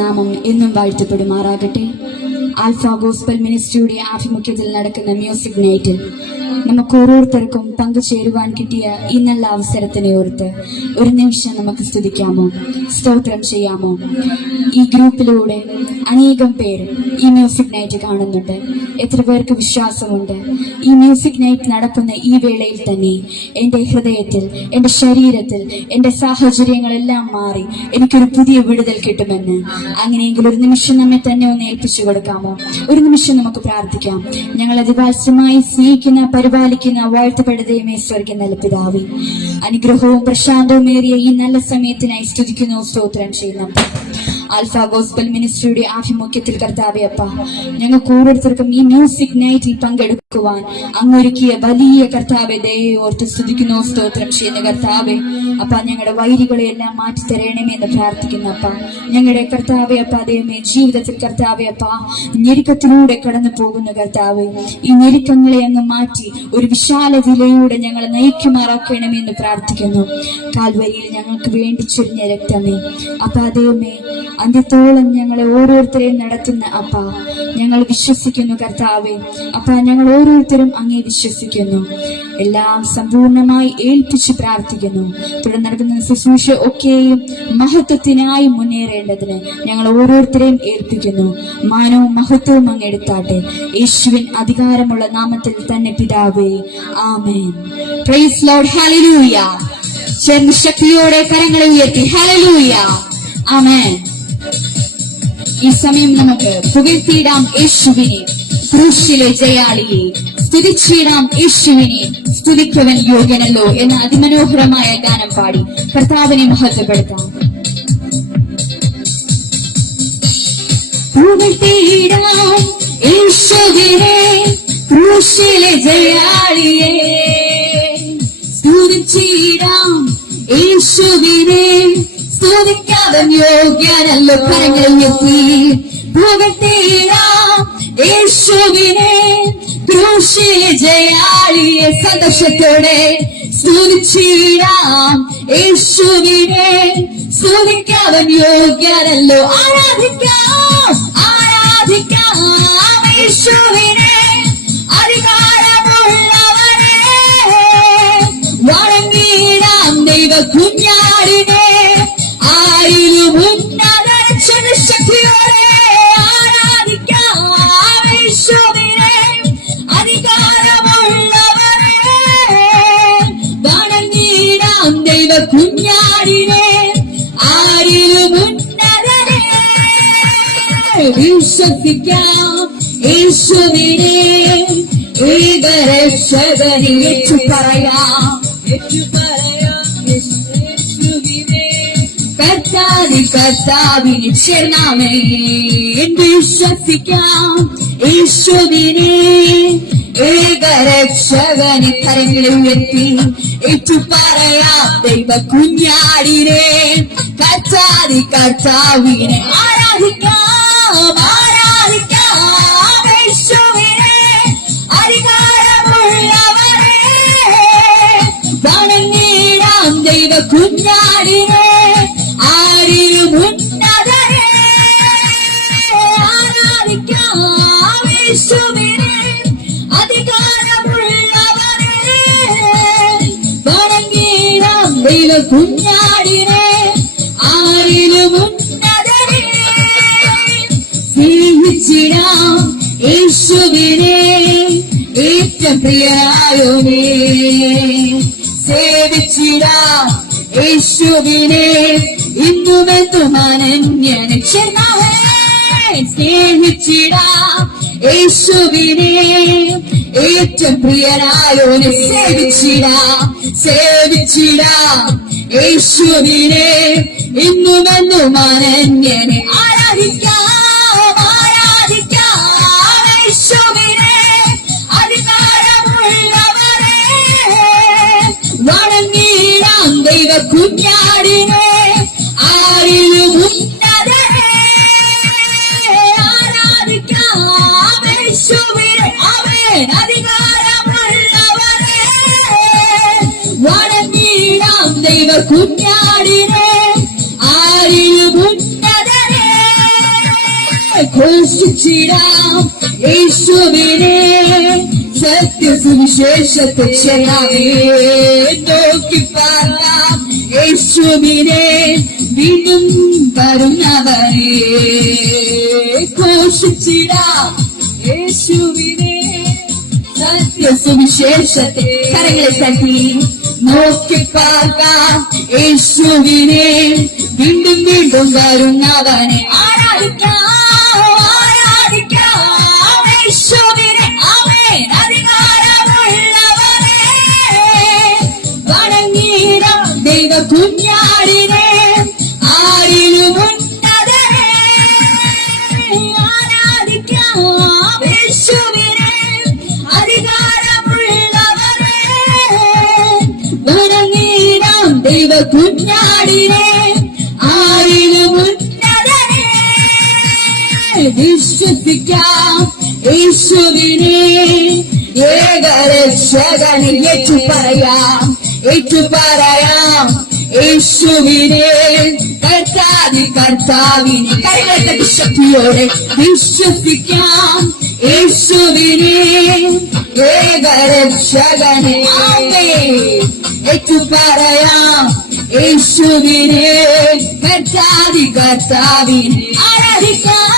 നാമം എന്നും വാഴ്ത്തപ്പെടുമാറാകട്ടെ. ആൽഫ ഗോസ്പൽ മിനിസ്ട്രിയുടെ ആഭിമുഖ്യത്തിൽ നടക്കുന്ന മ്യൂസിക് നൈറ്റിൽ നമുക്ക് ഓരോരുത്തർക്കും പങ്കുചേരുവാൻ കിട്ടിയ ഈ നല്ല അവസരത്തിനെ ഓർത്ത് ഒരു നിമിഷം നമുക്ക് സ്തുതിക്കാമോ, സ്തോത്രം ചെയ്യാമോ? ഈ ഗ്രൂപ്പിലൂടെ അനേകം പേര് ഈ മ്യൂസിക് നൈറ്റ് കാണുന്നുണ്ട്. എത്ര പേർക്ക് വിശ്വാസമുണ്ട് ഈ മ്യൂസിക് നൈറ്റ് നടക്കുന്ന ഈ വേളയിൽ തന്നെ എൻ്റെ ഹൃദയത്തിൽ, എൻ്റെ ശരീരത്തിൽ, എൻ്റെ സാഹചര്യങ്ങളെല്ലാം മാറി എനിക്കൊരു പുതിയ വിടുതൽ കിട്ടുമെന്ന്? അങ്ങനെയെങ്കിൽ ഒരു നിമിഷം നമ്മെ തന്നെ ഒന്ന് ഏൽപ്പിച്ചു കൊടുക്കാമോ? ഒരു നിമിഷം നമുക്ക് പ്രാർത്ഥിക്കാം. ഞങ്ങൾ അതിവാത്സ്യമായി സ്നേഹിക്കുന്ന, പരിപാലിക്കുന്ന, വാഴ്ത്തപ്പെടുകയുമേ സ്വർഗ്ഗ നല്ല പിതാവേ, അനുഗ്രഹവും പ്രശാന്തവും ഏറിയ ഈ നല്ല സമയത്തിനായി സ്തുതിക്കുന്നു, സ്തോത്രം ചെയ്യുന്നു. ആൽഫ ഗോസ്പൽ മിനിസ്ട്രിയുടെ ആഭിമുഖ്യത്തിൽ കർത്താവേ അപ്പ, ഞങ്ങൾക്ക് ഓരോരുത്തർക്കും ഈ മ്യൂസിക് നൈറ്റിൽ പങ്കെടുക്കുവാൻ അങ്ങൊരുക്കിയ വലിയ കർത്താവെ ദയയെ ഓർത്ത് സ്തുതിക്കുന്നു, സ്തോത്രം ചെയ്യുന്ന കർത്താവെ അപ്പ, ഞങ്ങളുടെ വൈരികളെയെല്ലാം മാറ്റി തരണമേ എന്ന് പ്രാർത്ഥിക്കുന്നു അപ്പ. ഞങ്ങളുടെ കർത്താവെ അപ്പ, ദൈവമേ, ജീവിതത്തിൽ കർത്താവെ അപ്പ, ഞെരുക്കത്തിലൂടെ കടന്നു പോകുന്ന കർത്താവെ, ഈ ഞെരുക്കങ്ങളെ അങ്ങ് മാറ്റി ഒരു വിശാലതയിലൂടെ ഞങ്ങളെ നയിക്കുമാറാക്കണമേ എന്ന് പ്രാർത്ഥിക്കുന്നു. കാൽവരിയിൽ ഞങ്ങൾക്ക് വേണ്ടി ചൊരിഞ്ഞ രക്തമേ അപ്പ, ദൈവമേ, അന്ത്യത്തോളം ഞങ്ങളെ ഓരോരുത്തരെയും നടത്തുന്ന അപ്പ, ഞങ്ങൾ വിശ്വസിക്കുന്നു കർത്താവെ അപ്പ, ഞങ്ങൾ ഓരോരുത്തരും അങ്ങേ വിശ്വസിക്കുന്നു. എല്ലാം സമ്പൂർണമായി ഏൽപ്പിച്ച് പ്രാർത്ഥിക്കുന്നു. തുടർന്ന് നടക്കുന്ന ശുശ്രൂഷ ഒക്കെയും മഹത്വത്തിനായി മുന്നേറേണ്ടതിന് ഞങ്ങൾ ഓരോരുത്തരെയും ഏൽപ്പിക്കുന്നു. മാനവും മഹത്വവും അങ്ങ് എടുത്താട്ടെ, യേശുവിൻ അധികാരമുള്ള നാമത്തിൽ തന്നെ പിതാവേ, ആമേൻ. Praise Lord, hallelujah. ചേർന്ന് ശക്തിയോടെ കരങ്ങളെ ഉയർത്തി ഹല്ലേലൂയ, ആമേൻ. ഈ സമയം നമുക്ക് പുകഴ്ത്തിയിടാം യേശുവിനെ, ക്രൂശിലെ ജയാളിയെ. സ്തുതിച്ചിടാം യേശുവിനെ, സ്തുതിക്കവൻ യോഗ്യനല്ലോ എന്ന അതിമനോഹരമായ ഗാനം പാടി കർത്താവിനെ മഹത്വപ്പെടുത്താം. പുകഴ്ത്തിയിടാം യേശുവിനെ, ക്രൂശിലെ ജയാളിയെ. സ്തുതിച്ചിടാം യേശുവിനെ, സ്തുതിക്കവൻ യോഗ്യനല്ലോ. കരങ്ങൾ ഉയർത്തി പുകഴ്ത്തിയിടാം യേശുവിനെ, ക്രൂശിലെ ജയാളിയെ. സന്തോഷത്തോടെ സ്തുതിച്ചിടാം യേശുവിനെ, സ്തുതിക്കവൻ യോഗ്യനല്ലോ. ആരാധിക്കാം, ആരാധിക്കാം യേശുവിനെ, അധികാരമുള്ളവനെ. വണങ്ങിടാം ദൈവ കുഞ്ഞാടിനെ, ആരിലും ഉന്നതൻ. ശക്തിയോടെ ആരാധിക്കാം യേശുവിനെ, അധികാരമുള്ളവനെ. വണങ്ങിടാം ദൈവ കുഞ്ഞാടിനെ, ആരിലും ഉന്നതനെ. വിശ്വസിക്കാം യേശുവിനെ, ഏകരക്ഷകനെ. ഏറ്റുപറയാം, കർത്താവിനെ ചേർന്നാമേ. വിശ്വസിക്കാം യേശുവിനെ, ഏകരക്ഷകനെ. കരങ്ങളെ ഉയർത്തി ഏറ്റുപറയാം ദൈവ കുഞ്ഞാടിനെ, കർത്താവിനെ. ആരാധിക്കാം, ആരാധിക്കാം യേശുവിനെ, അധികാരമുള്ളവനെ. വണങ്ങിടാം ദൈവ കുഞ്ഞാടിനെ, ആരിലും ഉന്നതനെ. ആരാധിക്കാം യേശുവിനെ, അധികാരമുള്ളവനെ. വണങ്ങിടാം ദൈവ കുഞ്ഞാടിനെ, ആരിലും ഉന്നതനെ. സ്നേഹിച്ചിടാം യേശുവിനെ, ഏറ്റവും പ്രിയനായോനെ. സേവിച്ചിടാം യേശുവിനെ, ഇന്നുമെന്നും അനന്യനെ. സ്നേഹിച്ചിടാം യേശുവിനെ, ഏറ്റവും പ്രിയനായോനെ. സേവിച്ചിടാം യേശുവിനെ, ഇന്നുമെന്നും അനന്യനെ. ആരാധിക്കാം, ആരാധിക്കാം യേശുവിനെ, അധികാരമുള്ളവനെ. വണങ്ങിടാം ദൈവ കുഞ്ഞാടിനെ, ആരിലും ഉന്നതനെ. ആരാധിക്കാം യേശുവിനെ, അവൻ അധികാരമുള്ളവനെ. വണങ്ങിടാം ദൈവ കുഞ്ഞാടിനെ, ആരിലും ഉന്നതനെ. ഘോഷിച്ചിടാം യേശുവിനെ സത്യസുവിശേഷത്തെ ചെയ്യാമേ നോക്കി പാർക്കാം യേശുവിനെ വീണ്ടും വരുന്നവരെ ഘോഷിച്ചിടാം യേശുവിനെ സത്യസുവിശേഷത്തെ കരങ്ങളെ തട്ടി നോക്കി പാർക്കാം യേശുവിനെ വീണ്ടും വീണ്ടും വരുന്നവനെ ആരാധിക്കാം യേശുവിനെ അവൻ അധികാരമുള്ളവനെ വണങ്ങിടാം ദൈവ കുഞ്ഞാടിനെ ആരിലും ഉന്നതനെ ആരാധിക്കാം യേശുവിനെ അധികാരമുള്ളവനെ വണങ്ങിടാം ദൈവ കുഞ്ഞാടിനെ ആരിലും ഉന്നതനെ വിശ്വസിക്കാം യേശുവിനെ ഏകരക്ഷകനെ ഏറ്റുപറയാം യേശുവിനെ കർത്താവിനെ കൈകളുടെ ശക്തിയോടെ വിശ്വസിക്കാം യേശുവിനെ ഏകരക്ഷകനെ ഏറ്റുപറയാം യേശുവിനെ കർത്താവിനെ ആരാധിക്കാം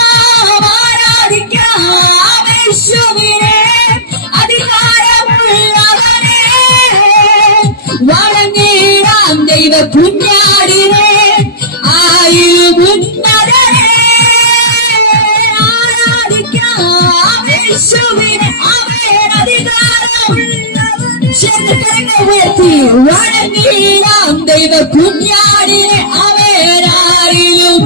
യേശുവിനെ അധികാരമുള്ളവനെ വണങ്ങിടാം ദൈവ കുഞ്ഞാടിനെ ആയിലും ഉന്നതനെ ആരാധിക്കാം യേശുവിനെ അവൻ അധികാരമുള്ളവനെ ഉയർത്തി വണങ്ങിടാം ദൈവ കുഞ്ഞാടിനെ അവരാരിലും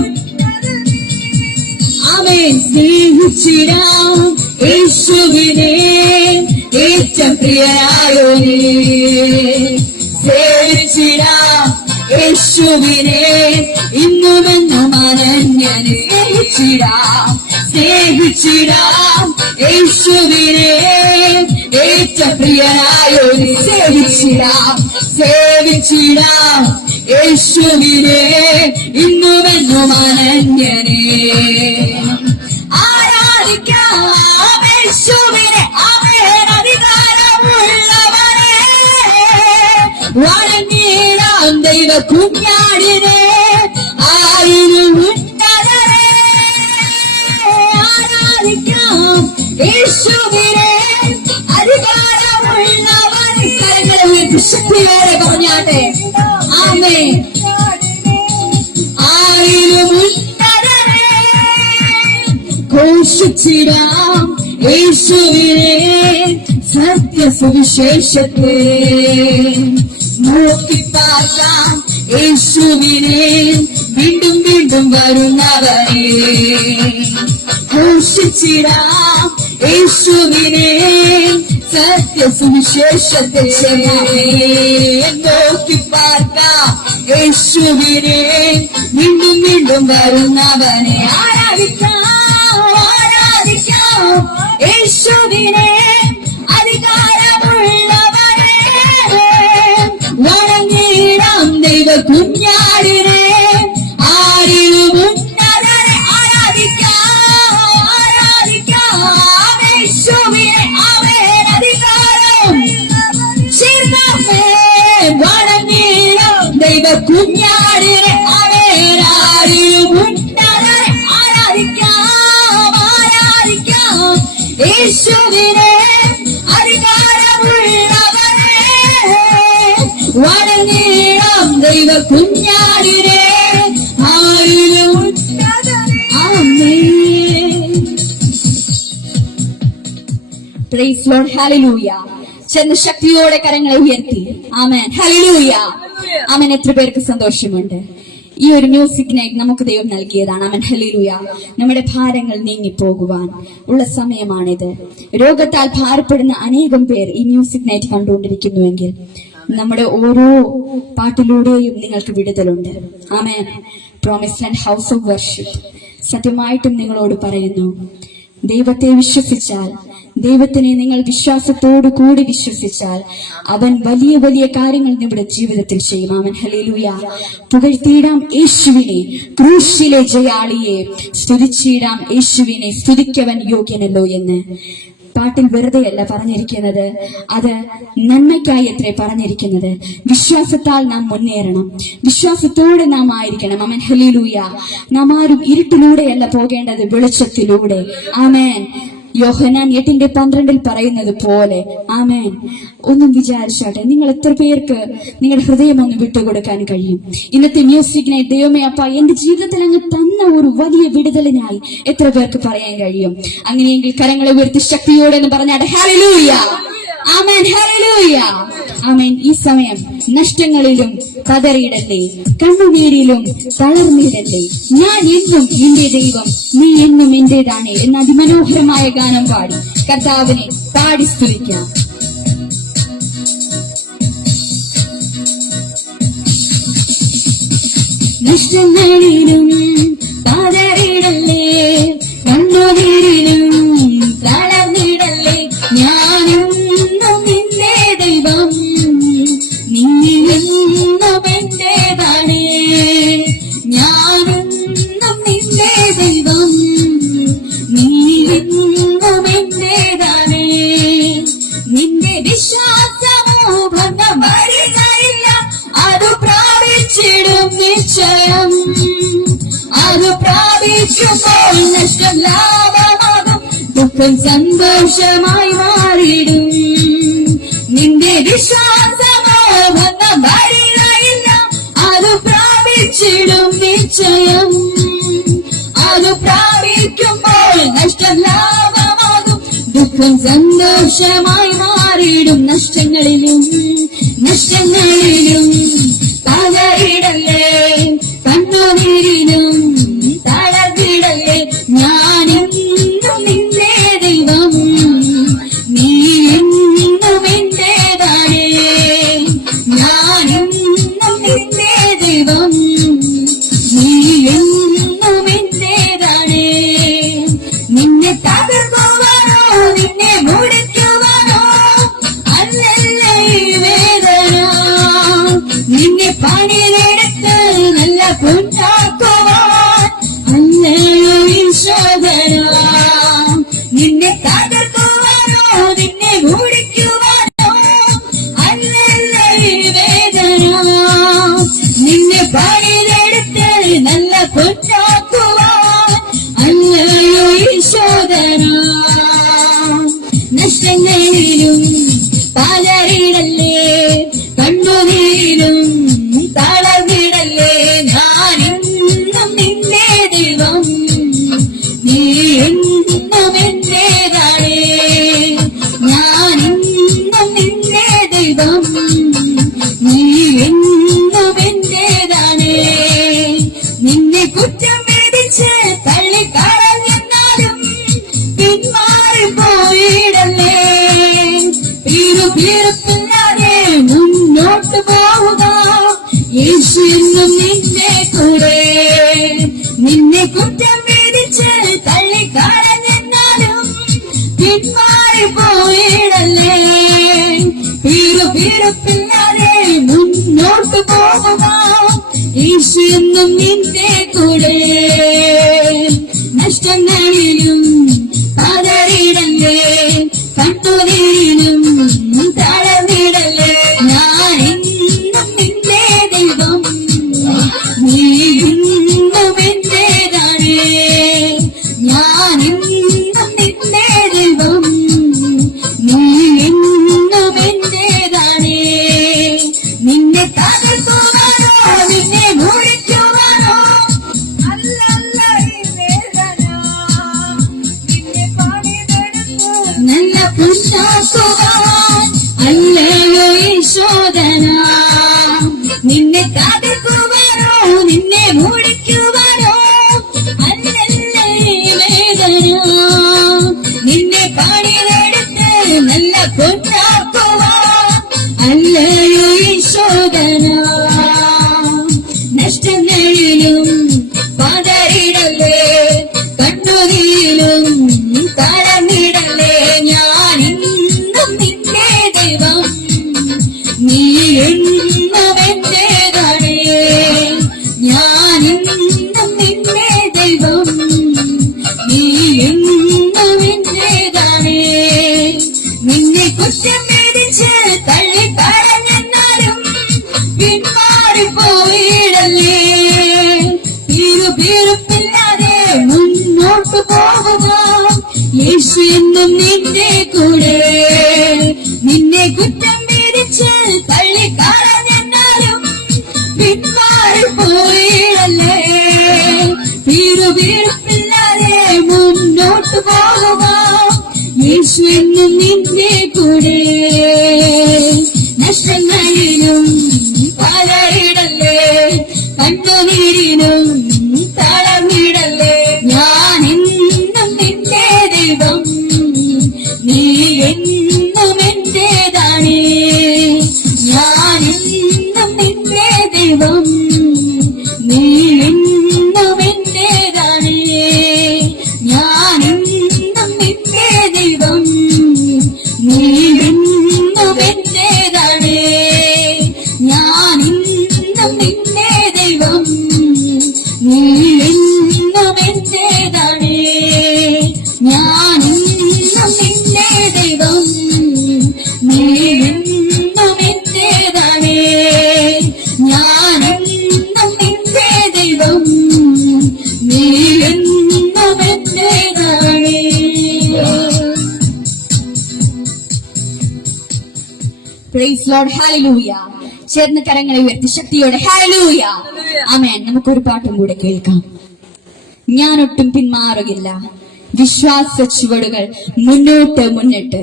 അവൻ സ്നേഹിച്ചിടാം യേശുവിനെ ഏറ്റവും പ്രിയനായോനെ സേവിച്ചിടാം യേശുവിനെ ഇന്നുമെന്നും അനന്യനെ സ്നേഹിച്ചിടാം യേശുവിനെ ഏറ്റവും പ്രിയനായോനെ സേവിച്ചിടാം യേശുവിനെ ഇന്നുമെന്നും അനന്യനെ ആരാധിക്കാം യേശുവിനെ അവൻ അധികാരമുള്ളവനെ വണങ്ങിടാം ദൈവ കുഞ്ഞാടിനെ ആരിലും ഉന്നതനെ ആരാധിക്കാം യേശുവിനെ അധികാരമുള്ളവനെ കരങ്ങളെ ഉയർത്തി ശക്തിയോടെ പറഞ്ഞാട്ടെ ആമേൻ ആരിലും ഉന്നതനെ ഘോഷിച്ചിടാം യേശുവിനെ സത്യസുവിശേഷത്തെ നോക്കി പാർക്കാം യേശുവിനെ വീണ്ടും വീണ്ടും വരുന്നവനെ ഘോഷിച്ചിടാം യേശുവിനെ സത്യസുവിശേഷത്തെ നോക്കി പാർക്കാം യേശുവിനെ വീണ്ടും വീണ്ടും വരുന്നവനെ ആരാധിക്കാം യേശുവിനെ അധികാരമുള്ളവനെ വണങ്ങിടാം ദൈവ കുഞ്ഞാടിനെ ആരിലും ഉന്നതനെ ആരാധിക്കാം യേശുവിനെ അവൻ അധികാരം വണങ്ങിടാം ദൈവ കുഞ്ഞാടിനെ അവരാരിലും ഉന്നതനെ ആരാധിക്കാം യേശുവിനെ അധികാരമുള്ളവനെ വണങ്ങിടാം ദൈവ കുഞ്ഞാടിനെ ആരിലും ഉന്നതനെ ആമേൻ. Praise Lord, hallelujah. ചെന്ന് ശക്തിയോടെ കരങ്ങളെ ഉയർത്തി ആമേൻ, ഹല്ലേലൂയ. ആമേൻ. എത്ര പേർക്ക് സന്തോഷമുണ്ട്? ഈ ഒരു മ്യൂസിക് നൈറ്റ് നമുക്ക് ദൈവം നൽകിയതാണ്. ആമേൻ, ഹല്ലേലൂയ. നമ്മുടെ ഭാരങ്ങൾ നീങ്ങിപ്പോകുവാൻ ഉള്ള സമയമാണിത്. രോഗത്താൽ ഭാരപ്പെടുന്ന അനേകം പേർ ഈ മ്യൂസിക് നൈറ്റ് കണ്ടുകൊണ്ടിരിക്കുന്നുവെങ്കിൽ നമ്മുടെ ഓരോ പാട്ടിലൂടെയും നിങ്ങൾക്ക് വിടുതലുണ്ട്. ആമേൻ. Promise land house of worship സത്യമായിട്ടും നിങ്ങളോട് പറയുന്നു, ദൈവത്തെ വിശ്വസിച്ചാൽ, ദൈവത്തിനെ നിങ്ങൾ വിശ്വാസത്തോടു കൂടി വിശ്വസിച്ചാൽ അവൻ വലിയ വലിയ കാര്യങ്ങൾ നമ്മുടെ ജീവിതത്തിൽ ചെയ്യും. ആമേൻ, ഹല്ലേലൂയ. പുകഴ്ത്തിയിടാം യേശുവിനെ, ക്രൂശിലെ ജയാളിയെ. സ്തുതിച്ചിടാം യേശുവിനെ, സ്തുതിക്കവൻ യോഗ്യനല്ലോ എന്ന്. പാട്ടിൽ വെറുതെയല്ല പറഞ്ഞിരിക്കുന്നത്, അത് നന്മയ്ക്കായി അത്രേ പറഞ്ഞിരിക്കുന്നത്. വിശ്വാസത്താൽ നാം മുന്നേറണം, വിശ്വാസത്തോടെ നാം ആയിരിക്കണം. ആമേൻ, ഹല്ലേലൂയ. നാം ആരും ഇരുട്ടിലൂടെയല്ല പോകേണ്ടത്, വെളിച്ചത്തിലൂടെ. ആമേൻ. യോഹന്നാൻ 8:12 പറയുന്നത് പോലെ. ആമേൻ. ഒന്നും വിചാരിച്ചാട്ടെ, നിങ്ങൾ എത്ര പേർക്ക് നിങ്ങളുടെ ഹൃദയം ഒന്ന് വിട്ടുകൊടുക്കാൻ കഴിയും? ഇന്നത്തെ മ്യൂസിക് നൈറ്റ്, ദൈവമേ അപ്പ എന്റെ ജീവിതത്തിൽ അങ്ങ് തന്ന ഒരു വലിയ വിടുതലിനായി എത്ര പേർക്ക് പറയാൻ കഴിയും? അങ്ങനെയെങ്കിൽ കരങ്ങളെ ഉയർത്തി ശക്തിയോടെ എന്ന് പറഞ്ഞാട്ടെ, ഹല്ലേലൂയ, ആമേൻ, ഹല്ലേലൂയ, ആമേൻ. ഈ സമയം നഷ്ടങ്ങളിലും പതറിയിടല്ലേ, കണ്ണുനീരിലും തളർന്നിടല്ലേ. ഞാൻ എന്നും എന്റെ ദൈവം, നീ എന്നും എന്റേതാണ് എന്ന അതിമനോഹരമായ ഗാനം പാടി കർത്താവിനെ പാടി സ്തുതിക്കാം. നഷ്ടങ്ങളിലും പതറിയിടല്ലേ, കണ്ണുനീരിലും തളർന്നിടല്ലേ. ഞാനും നിന്റെ ദൈവം, നീ എന്നും എന്റേതാണ്. ഞാനും നിന്റെ ദൈവം, നീ എന്നും എന്റേതാണ്. നിന്റെ വിശ്വാസമോ ഭംഗം വരികയില്ല, അത് പ്രാപിച്ചിടും നിശ്ചയം. അത് പ്രാപിക്കുമ്പോൾ നഷ്ടം ലാഭമാകും, ദുഃഖം സന്തോഷമായി മാറിയിടും. നിന്റെ വിശ്വാസമോ ഭംഗം വരികയില്ല, അത് പ്രാപിച്ചിടും നിശ്ചയം. അത് പ്രാപിക്കുമ്പോൾ നഷ്ടം ലാഭമാകും, ദുഃഖം സന്തോഷമായി മാറിയിടും. നഷ്ടങ്ങളിലും തളരിടല്ലേ, കണ്ണുനീരിലും തളർന്നിടല്ലേ. ഞാനെന്നും നിന്റെ ദൈവം, നീ എന്നും എന്റേതാണ്. ഞാനെന്നും നിന്റെ ദൈവം, നീ എന്നും എന്റേതാണ്. നിന്നെ തകർക്കുവാനോ നിന്നെ മുടിക്കുവാനോ അല്ലല്ല ഈ വേദന. നിന്നെ പണിയെടുത്ത് നല്ല പൊന്നാക്കുവാൻ അല്ലയോ ഈ ശോധന. നിന്നെ തകർക്കുവാനോ നിന്നെ മുടിക്കുവാനോ അല്ലല്ല ഈ വേദന. നിന്നെ പണിയെടുത്ത് നല്ല പൊന്നാക്കുവാൻ അല്ലയോ ഈ ശോധന. നഷ്ടങ്ങളിലും പതറിയിടല്ലേ, കണ്ണുനീരിലും തളർന്നിടല്ലേ. ഞാനെന്നും നിന്റെ ദൈവം, നീ എന്നും എന്റേതാണ്. ഞാനെന്നും നിന്റെ ദൈവം, നീ എന്നും എന്റേതാണ്. നിന്നെ കുറ്റം വിധിച്ച് തള്ളിക്കളഞ്ഞെന്നാലും പിന്മാറിപ്പോയിടല്ലേ. പീറുപിറുപ്പില്ലാതെ മുന്നോട്ട് പോവുക, യേശു എന്നും നിന്റെ കൂടെ. നിന്നെ കുറ്റം വിധിച്ച് തള്ളിക്കളഞ്ഞെന്നാലും പിന്മാറിപ്പോയിടല്ലേ. പീറുപിറുപ്പില്ലാതെ മുന്നോട്ട് പോവുക, യേശു എന്നും നിന്റെ കൂടെ. നഷ്ടങ്ങളിലും പതറിയിടല്ലേ, കണ്ണുനീരിലും തളർന്നിടല്ലേ. ഞാനെന്നും നിന്റെ ദൈവം, നീ എന്നും എന്റേതാണ്. ഞാനെന്നും നിന്റെ ദൈവം, നീ എന്നും എന്റേതാണ്. നിന്നെ തകർക്കുവാനോ നിന്നെ മുറിക്കുവാനോ അല്ലല്ല ഈ വേദന. നിന്നെ പണിതെടുത്ത് നല്ല പുരുഷാക്കുവാൻ അല്ലയോ ഈ ശോധന. നിന്നെ തകർക്കുവാനോ നിന്നെ മുറിക്കുവാനോ അല്ലല്ല ഈ വേദന. നിന്നെ പണിതെടുത്ത് നല്ല പൊന്നാക്കുവാൻ അല്ലയോ ഈ ശോധന. നഷ്ടങ്ങളിലും പതറിടല്ലേ, കണ്ണുനീരിലും കുറ്റം വിധിച്ച് തള്ളിക്കളഞ്ഞെന്നാലും പിന്മാറിപ്പോയിടല്ലേ. ഇരുപിറുപ്പില്ലാതെ മുന്നോട്ട് പോവുക, യേശു എന്നും നിന്റെ കൂടെ. നിന്നെ കുറ്റം വിധിച്ച് തള്ളിക്കളഞ്ഞെന്നാലും പിന്മാറിപ്പോയിടല്ലേ. ഇരുപിറുപ്പില്ലാതെ മുന്നോട്ട് പോവുക, യേശു എന്നും നിന്റെ കൂടെ. നഷ്ടങ്ങളിലും തളരിടല്ലേ, കണ്ണുനീരിനും തളർന്നിടല്ലേ. ഞാൻ എന്നും നിന്റെ ദൈവം, നീ എന്നും എന്റേതാണ്. ഞാൻ എന്നും നിന്റെ ദൈവം, നീ എന്നും എന്റേതാണ്. ഞാൻ എന്നും നിന്റെ ദൈവം, നീ എന്നും എന്റേതാണ്. ഞാൻ എന്നും നിന്റെ ദൈവം, നീ എന്നും എന്റേതാണ്. ഞാൻ എന്നും നിന്റെ ദൈവം, നീ എന്നും എന്റേതാണ്. ഞാൻ എന്നും നിന്റെ ദൈവം, നീ എന്നും എന്റേതാണ്. Price Lord, hallelujah. ചേർന്ന് കരങ്ങളെ ഉയർത്തി ശക്തിയോടെ ഹല്ലേലൂയ, ആമേൻ. നമുക്കൊരു പാട്ടും കൂടെ കേൾക്കാം. ഞാനൊട്ടും പിന്മാറുകില്ല, വിശ്വാസ ചുവടുകൾ മുന്നോട്ട് മുന്നിട്ട്.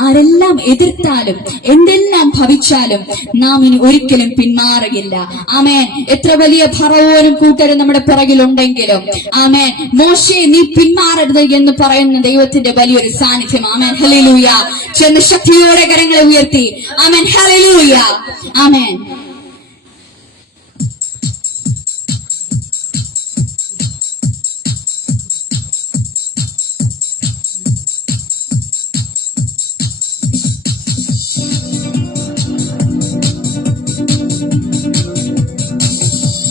ആരെല്ലാം എതിർത്താലും എന്തെല്ലാം ഭവിച്ചാലും നാം ഇനി ഒരിക്കലും പിന്മാറുകില്ല. ആമേൻ. എത്ര വലിയ ഫറവോനും കൂട്ടരും നമ്മുടെ പിറകിലുണ്ടെങ്കിലും, ആമേൻ, മോശെ നീ പിന്മാറരുത് എന്ന് പറയുന്ന ദൈവത്തിന്റെ വലിയൊരു സാന്നിധ്യം. ആമേൻ, ഹല്ലേലൂയ. ചെന്ന് ശക്തിയോടെ കരങ്ങളെ ഉയർത്തി ആമേൻ, ഹല്ലേലൂയ, ആമേൻ.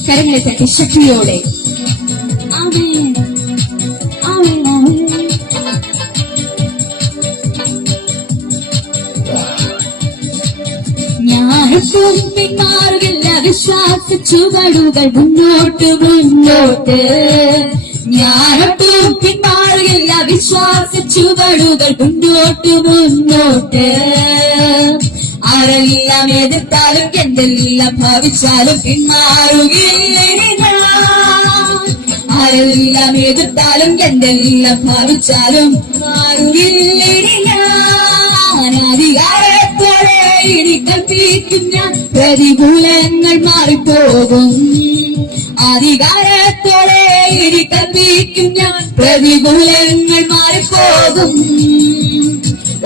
കരങ്ങളെ തട്ടി ശക്തിയോടെ ആമേൻ, ആമേൻ, ആമേൻ. ഞാനൊട്ടും പിന്മാറുകില്ല, വിശ്വാസ ചുവടുകൾ മുന്നോട്ട് മുന്നോട്ട്. ഞാനൊട്ടും പിന്മാറുകില്ല, വിശ്വാസ ചുവടുകൾ മുന്നോട്ട് മുന്നോട്ട്. ആരെല്ലാം എതിർത്താലും എന്തെല്ലാം ഭാവിച്ചാലും പിന്മാറുകില്ല. ആരെല്ലാം എതിർത്താലും എന്തെല്ലാം ഭാവിച്ചാലും മാറുകില്ല. അധികാരത്തോടെ ഇനി കൽപ്പിക്കും ഞാൻ, പ്രതികൂലങ്ങൾ മാറിപ്പോകും. അധികാരത്തോടെ ഇനി കൽപ്പിക്കും ഞാൻ, പ്രതികൂലങ്ങൾ മാറിപ്പോകും.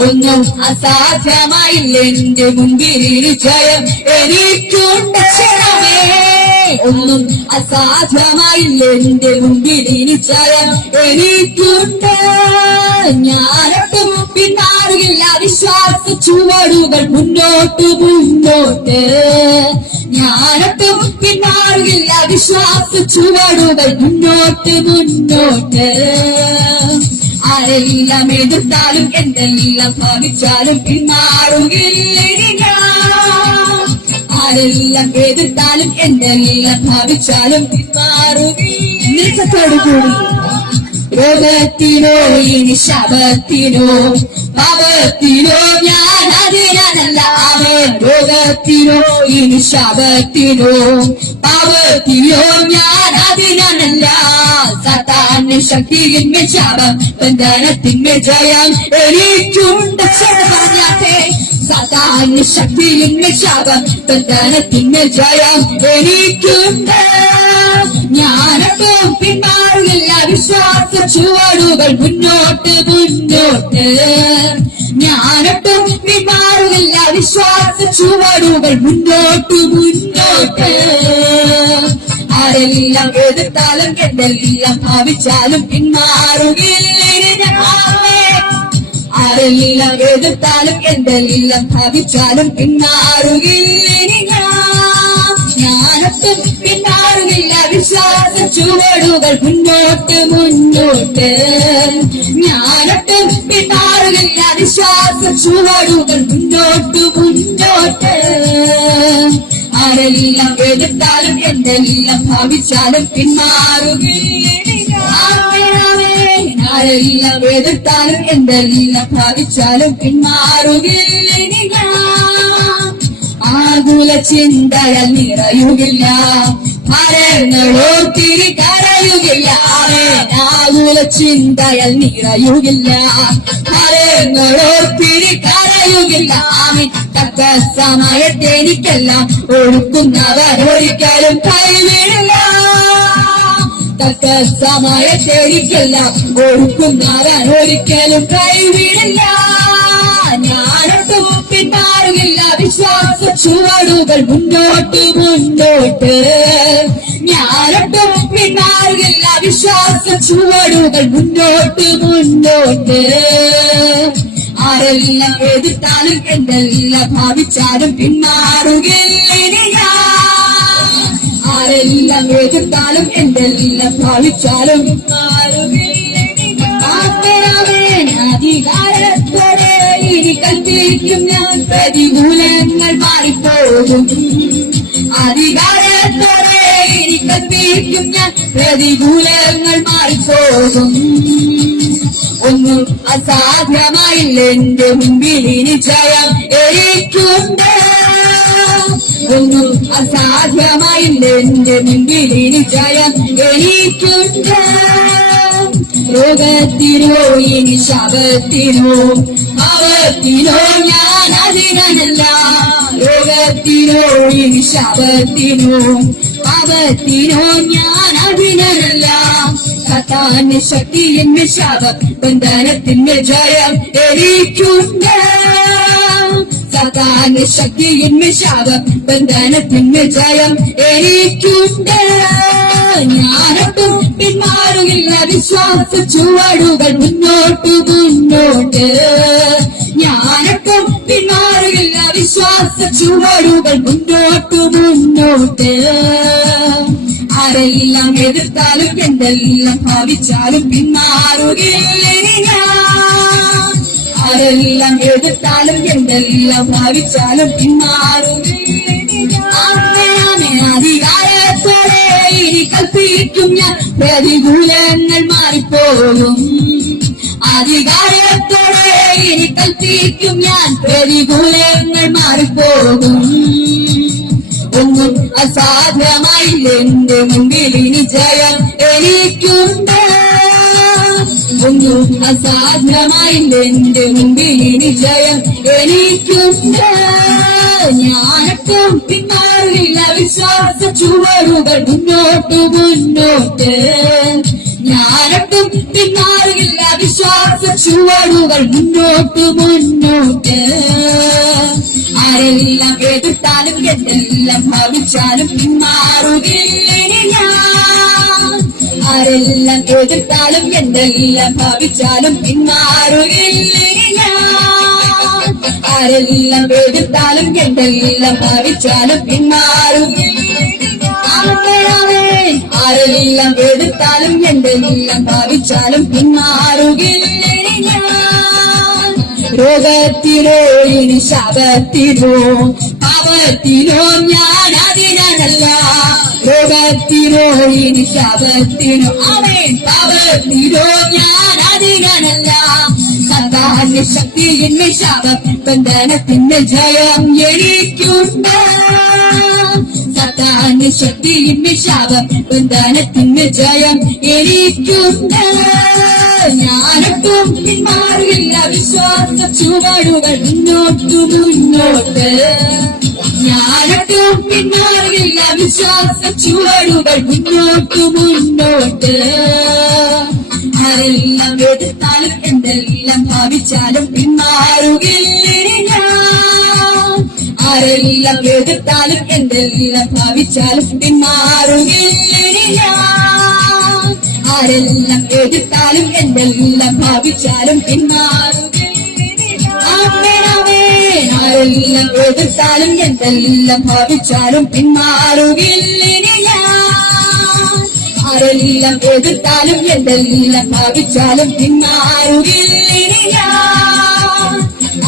ഒന്നും അസാധ്യമായില്ല എന്റെ മുൻപിൽ ജയം എനിക്കുണ്ട്. ഒന്നും അസാധ്യമായില്ല എന്റെ മുൻപിൽ ജയം എനിക്കുണ്ട്. ഞാനൊട്ടും പിന്മാറുകില്ല, വിശ്വാസ ചുവടുകൾ മുന്നോട്ട് മുന്നോട്ട്. ഞാനൊട്ടും പിന്മാറുകില്ല, വിശ്വാസ ചുവടുകൾ മുന്നോട്ട് മുന്നോട്ട്. ആരെല്ലാം എതിർത്താലും എന്തെല്ലാം ഭാവിച്ചാലും പിന്മാറുകില്ല. ആരെല്ലാം എതിർത്താലും എന്തെല്ലാം ഭാവിച്ചാലും പിന്മാറുകില്ല. രോഗത്തിനോ ഇനി ശബത്തിനോ പാപത്തിനോ ഞാൻ അതിനല്ല. അവൻ രോഗത്തിനോ ഇനി ശബത്തിനോ പാപത്തിനോ ഞാൻ അതിനല്ല. സാത്താന്റെ ശക്തിയിന്മേൽ ശാപം, ബന്ധനത്തിന്മേൽ ജയം എനിക്കുണ്ട്. പറഞ്ഞാട്ടെ, സാത്താന്റെ ശക്തിയിന്മേൽ ശാപം, ബന്ധനത്തിന്മേൽ ജയം എനിക്കുണ്ട്. ഞാനൊട്ടും പിന്മാറുകില്ല, വിശ്വാസ ചുവടുകൾ മുന്നോട്ട് മുന്നോട്ട്. ഞാനൊട്ടും പിന്മാറുകില്ല, വിശ്വാസ ചുവടുകൾ മുന്നോട്ട് മുന്നോട്ട്. ആരെല്ലാം എതിർത്താലും എന്തെല്ലാം ഭാവിച്ചാലും പിന്മാറുകില്ല. ആരെല്ലാം എതിർത്താലും എന്തെല്ലാം ഭാവിച്ചാലും പിന്മാറുകില്ല. ഞാനൊട്ടും പിന്മാറുകില്ല, പിന്മാറുകില്ല വിശ്വാസ ചുവടുകൾ മുന്നോട്ട് മുന്നോട്ട് ഞാനൊട്ടും പിന്മാറുകില്ല വിശ്വാസ ചുവടുകൾ മുന്നോട്ട് മുന്നോട്ട് ആരെല്ലാം എതിർത്താലും എന്തെല്ലാം ഭാവിച്ചാലും പിന്മാറുകയില്ല ആരെല്ലാം എതിർത്താലും എന്തെല്ലാം ഭാവിച്ചാലും പിന്മാറുകയില്ല ആകുല ചിന്തകൾ നിറയുകില്ല ഭാരങ്ങളോർത്തിരി കരയുകില്ല ആകുല ചിന്തകൾ നിറയുകില്ല ഭാരങ്ങളോർത്തിരി കരയുകില്ല ആമീൻ തക്ക സമയത്ത് എനിക്കെല്ലാം ഒഴുക്കുന്നവർ ഒരിക്കലും കൈവിടില്ല തക്ക സമയത്ത് എനിക്കെല്ലാം ഒഴുക്കുന്നവർ ഒരിക്കലും കൈവിടില്ല ഞാനൊട്ടും പിന്മാറുകില്ല വിശ്വാസ ചുവടുകൾ മുന്നോട്ട് മുന്നോട്ട് ഞാനൊട്ടും പിന്മാറുകില്ല വിശ്വാസ ചുവടുകൾ മുന്നോട്ട് മുന്നോട്ട് ആരെല്ലാം എതിർത്താലും എന്തെല്ലാം ഭാവിച്ചാലും പിന്മാറുകയില്ല ആരെല്ലാം എതിർത്താലും എന്തെല്ലാം ഭാവിച്ചാലും അധികാരത്തോടെ ഇനി കൽപ്പിക്കും ഞാൻ പ്രതികൂലങ്ങൾ മാറിപ്പോകും അധികാരത്തോടെ ഇനി കൽപ്പിക്കും ഞാൻ പ്രതികൂലങ്ങൾ മാറിപ്പോകും ഒന്നും അസാധ്യമായില്ല എന്റെ മുമ്പിൽ ഇനി ജയം എനിക്കുണ്ട് ഒന്നും അസാധ്യമായില്ല എന്റെ മുമ്പിൽ ഇനി ജയം എനിക്കുണ്ട് രോഗത്തിനോ ഇനി ശാപത്തിനോ പാപത്തിനോ ഞാൻ അധികനല്ല രോഗത്തിനോ ഇനി ശാപത്തിനോ പാപത്തിനോ ഞാൻ അധികനല്ല സത്താന്റെ ശക്തിയിന്മേൽ ശാപം ബന്ധനത്തിന്മേൽ ജയം എനിക്കുണ്ട് സത്താന്റെ ശക്തിയിന്മേൽ ശാപം ബന്ധനത്തിന്മേൽ ജയം എനിക്കുണ്ട് ഞാനൊട്ടും പിന്മാറുകില്ല വിശ്വാസ ചുവടുകൾ മുന്നോട്ട് മുന്നോട്ട് ഞാനൊട്ടും പിന്മാറുകില്ല വിശ്വാസ ചുവടുകൾ മുന്നോട്ട് മുന്നോട്ട് ആരെല്ലാം എതിർത്താലും എന്തെല്ലാം ഭാവിച്ചാലും പിന്മാറുകയില്ല ആരെല്ലാം എതിർത്താലും എന്തെല്ലാം ഭാവിച്ചാലും പിന്മാറുകയില്ല അധികാരത്തോടെ ഇനി കൽപ്പിക്കും ഞാൻ പ്രതികൂലങ്ങൾ മാറിപ്പോകും അധികാരത്തോടെ ഇനി കൽപ്പിക്കും ഞാൻ പ്രതികൂലങ്ങൾ മാറിപ്പോകും ഒന്നും അസാധ്യമായില്ല എന്റെ മുമ്പിൽ ഇനി ജയം എനിക്കുണ്ട് ഒന്നും അസാധ്യമായില്ല എന്റെ മുമ്പിൽ ഇനി ജയം എനിക്കുണ്ട് ഞാനൊട്ടും പിന്മാറില്ല വിശ്വാസ ചുവടുകൾ മുന്നോട്ട് മുന്നോട്ട് ഞാനൊട്ടും പിന്മാറില്ല വിശ്വാസ ചുവടുകൾ മുന്നോട്ട് മുന്നോട്ട് ആരെല്ലാം എതിർത്താലും എന്തെല്ലാം ഭാവിച്ചാലും പിന്മാറുകയില്ല ആരെല്ലാം എതിർത്താലും എന്തെല്ലാം ഭാവിച്ചാലും പിന്മാറുകയില്ല ആരെല്ലാം എതിർത്താലും എന്തെല്ലാം ഭാവിച്ചാലും പിന്മാറുകയില്ല ആരെല്ലാം എതിർത്താലും എന്തെല്ലാം ഭാവിച്ചാലും പിന്മാറുകയില്ല രോഗത്തിനോ ഇനി ശാപത്തിനോ പാപത്തിനോ ഞാൻ അതിനല്ല രോഗത്തിനോ ഇനി ശാപത്തിനോ പാപത്തിനോ ഞാൻ അതിനല്ല സത്താന്റെ ശക്തിയിന്മേൽ ശാപം ബന്ധനത്തിന്റെ ജയം എനിക്കുണ്ട് സത്താന്റെ ശക്തിയിന്മേൽ ശാപം ബന്ധനത്തിന്റെ ജയം എനിക്കുണ്ട് ഞാനൊട്ടും പിന്മാറില്ല വിശ്വാസ ചുവടുകൾ മുന്നോട്ട് മുന്നോട്ട് ഞാനൊട്ടും പിന്മാറില്ല വിശ്വാസ ചുവടുകൾ മുന്നോട്ട് മുന്നോട്ട് ആരെല്ലാം എതിർത്താലും എന്തെല്ലാം ഭാവിച്ചാലും പിന്മാറുകയില്ല ആരെല്ലാം എതിർത്താലും എന്തെല്ലാം ഭാവിച്ചാലും പിന്മാറുകയില്ല ആരെല്ലാം എതിർത്താലും എന്തെല്ലാം ഭാവിച്ചാലും പിന്മാറുകയില്ല ആരെല്ലാം എതിർത്താലും എന്തെല്ലാം ഭാവിച്ചാലും പിന്മാറുകയില്ല ആരെല്ലാം എതിർത്താലും എന്തെല്ലാം ഭാവിച്ചാലും പിന്മാറുകില്ലിനി ഞാൻ.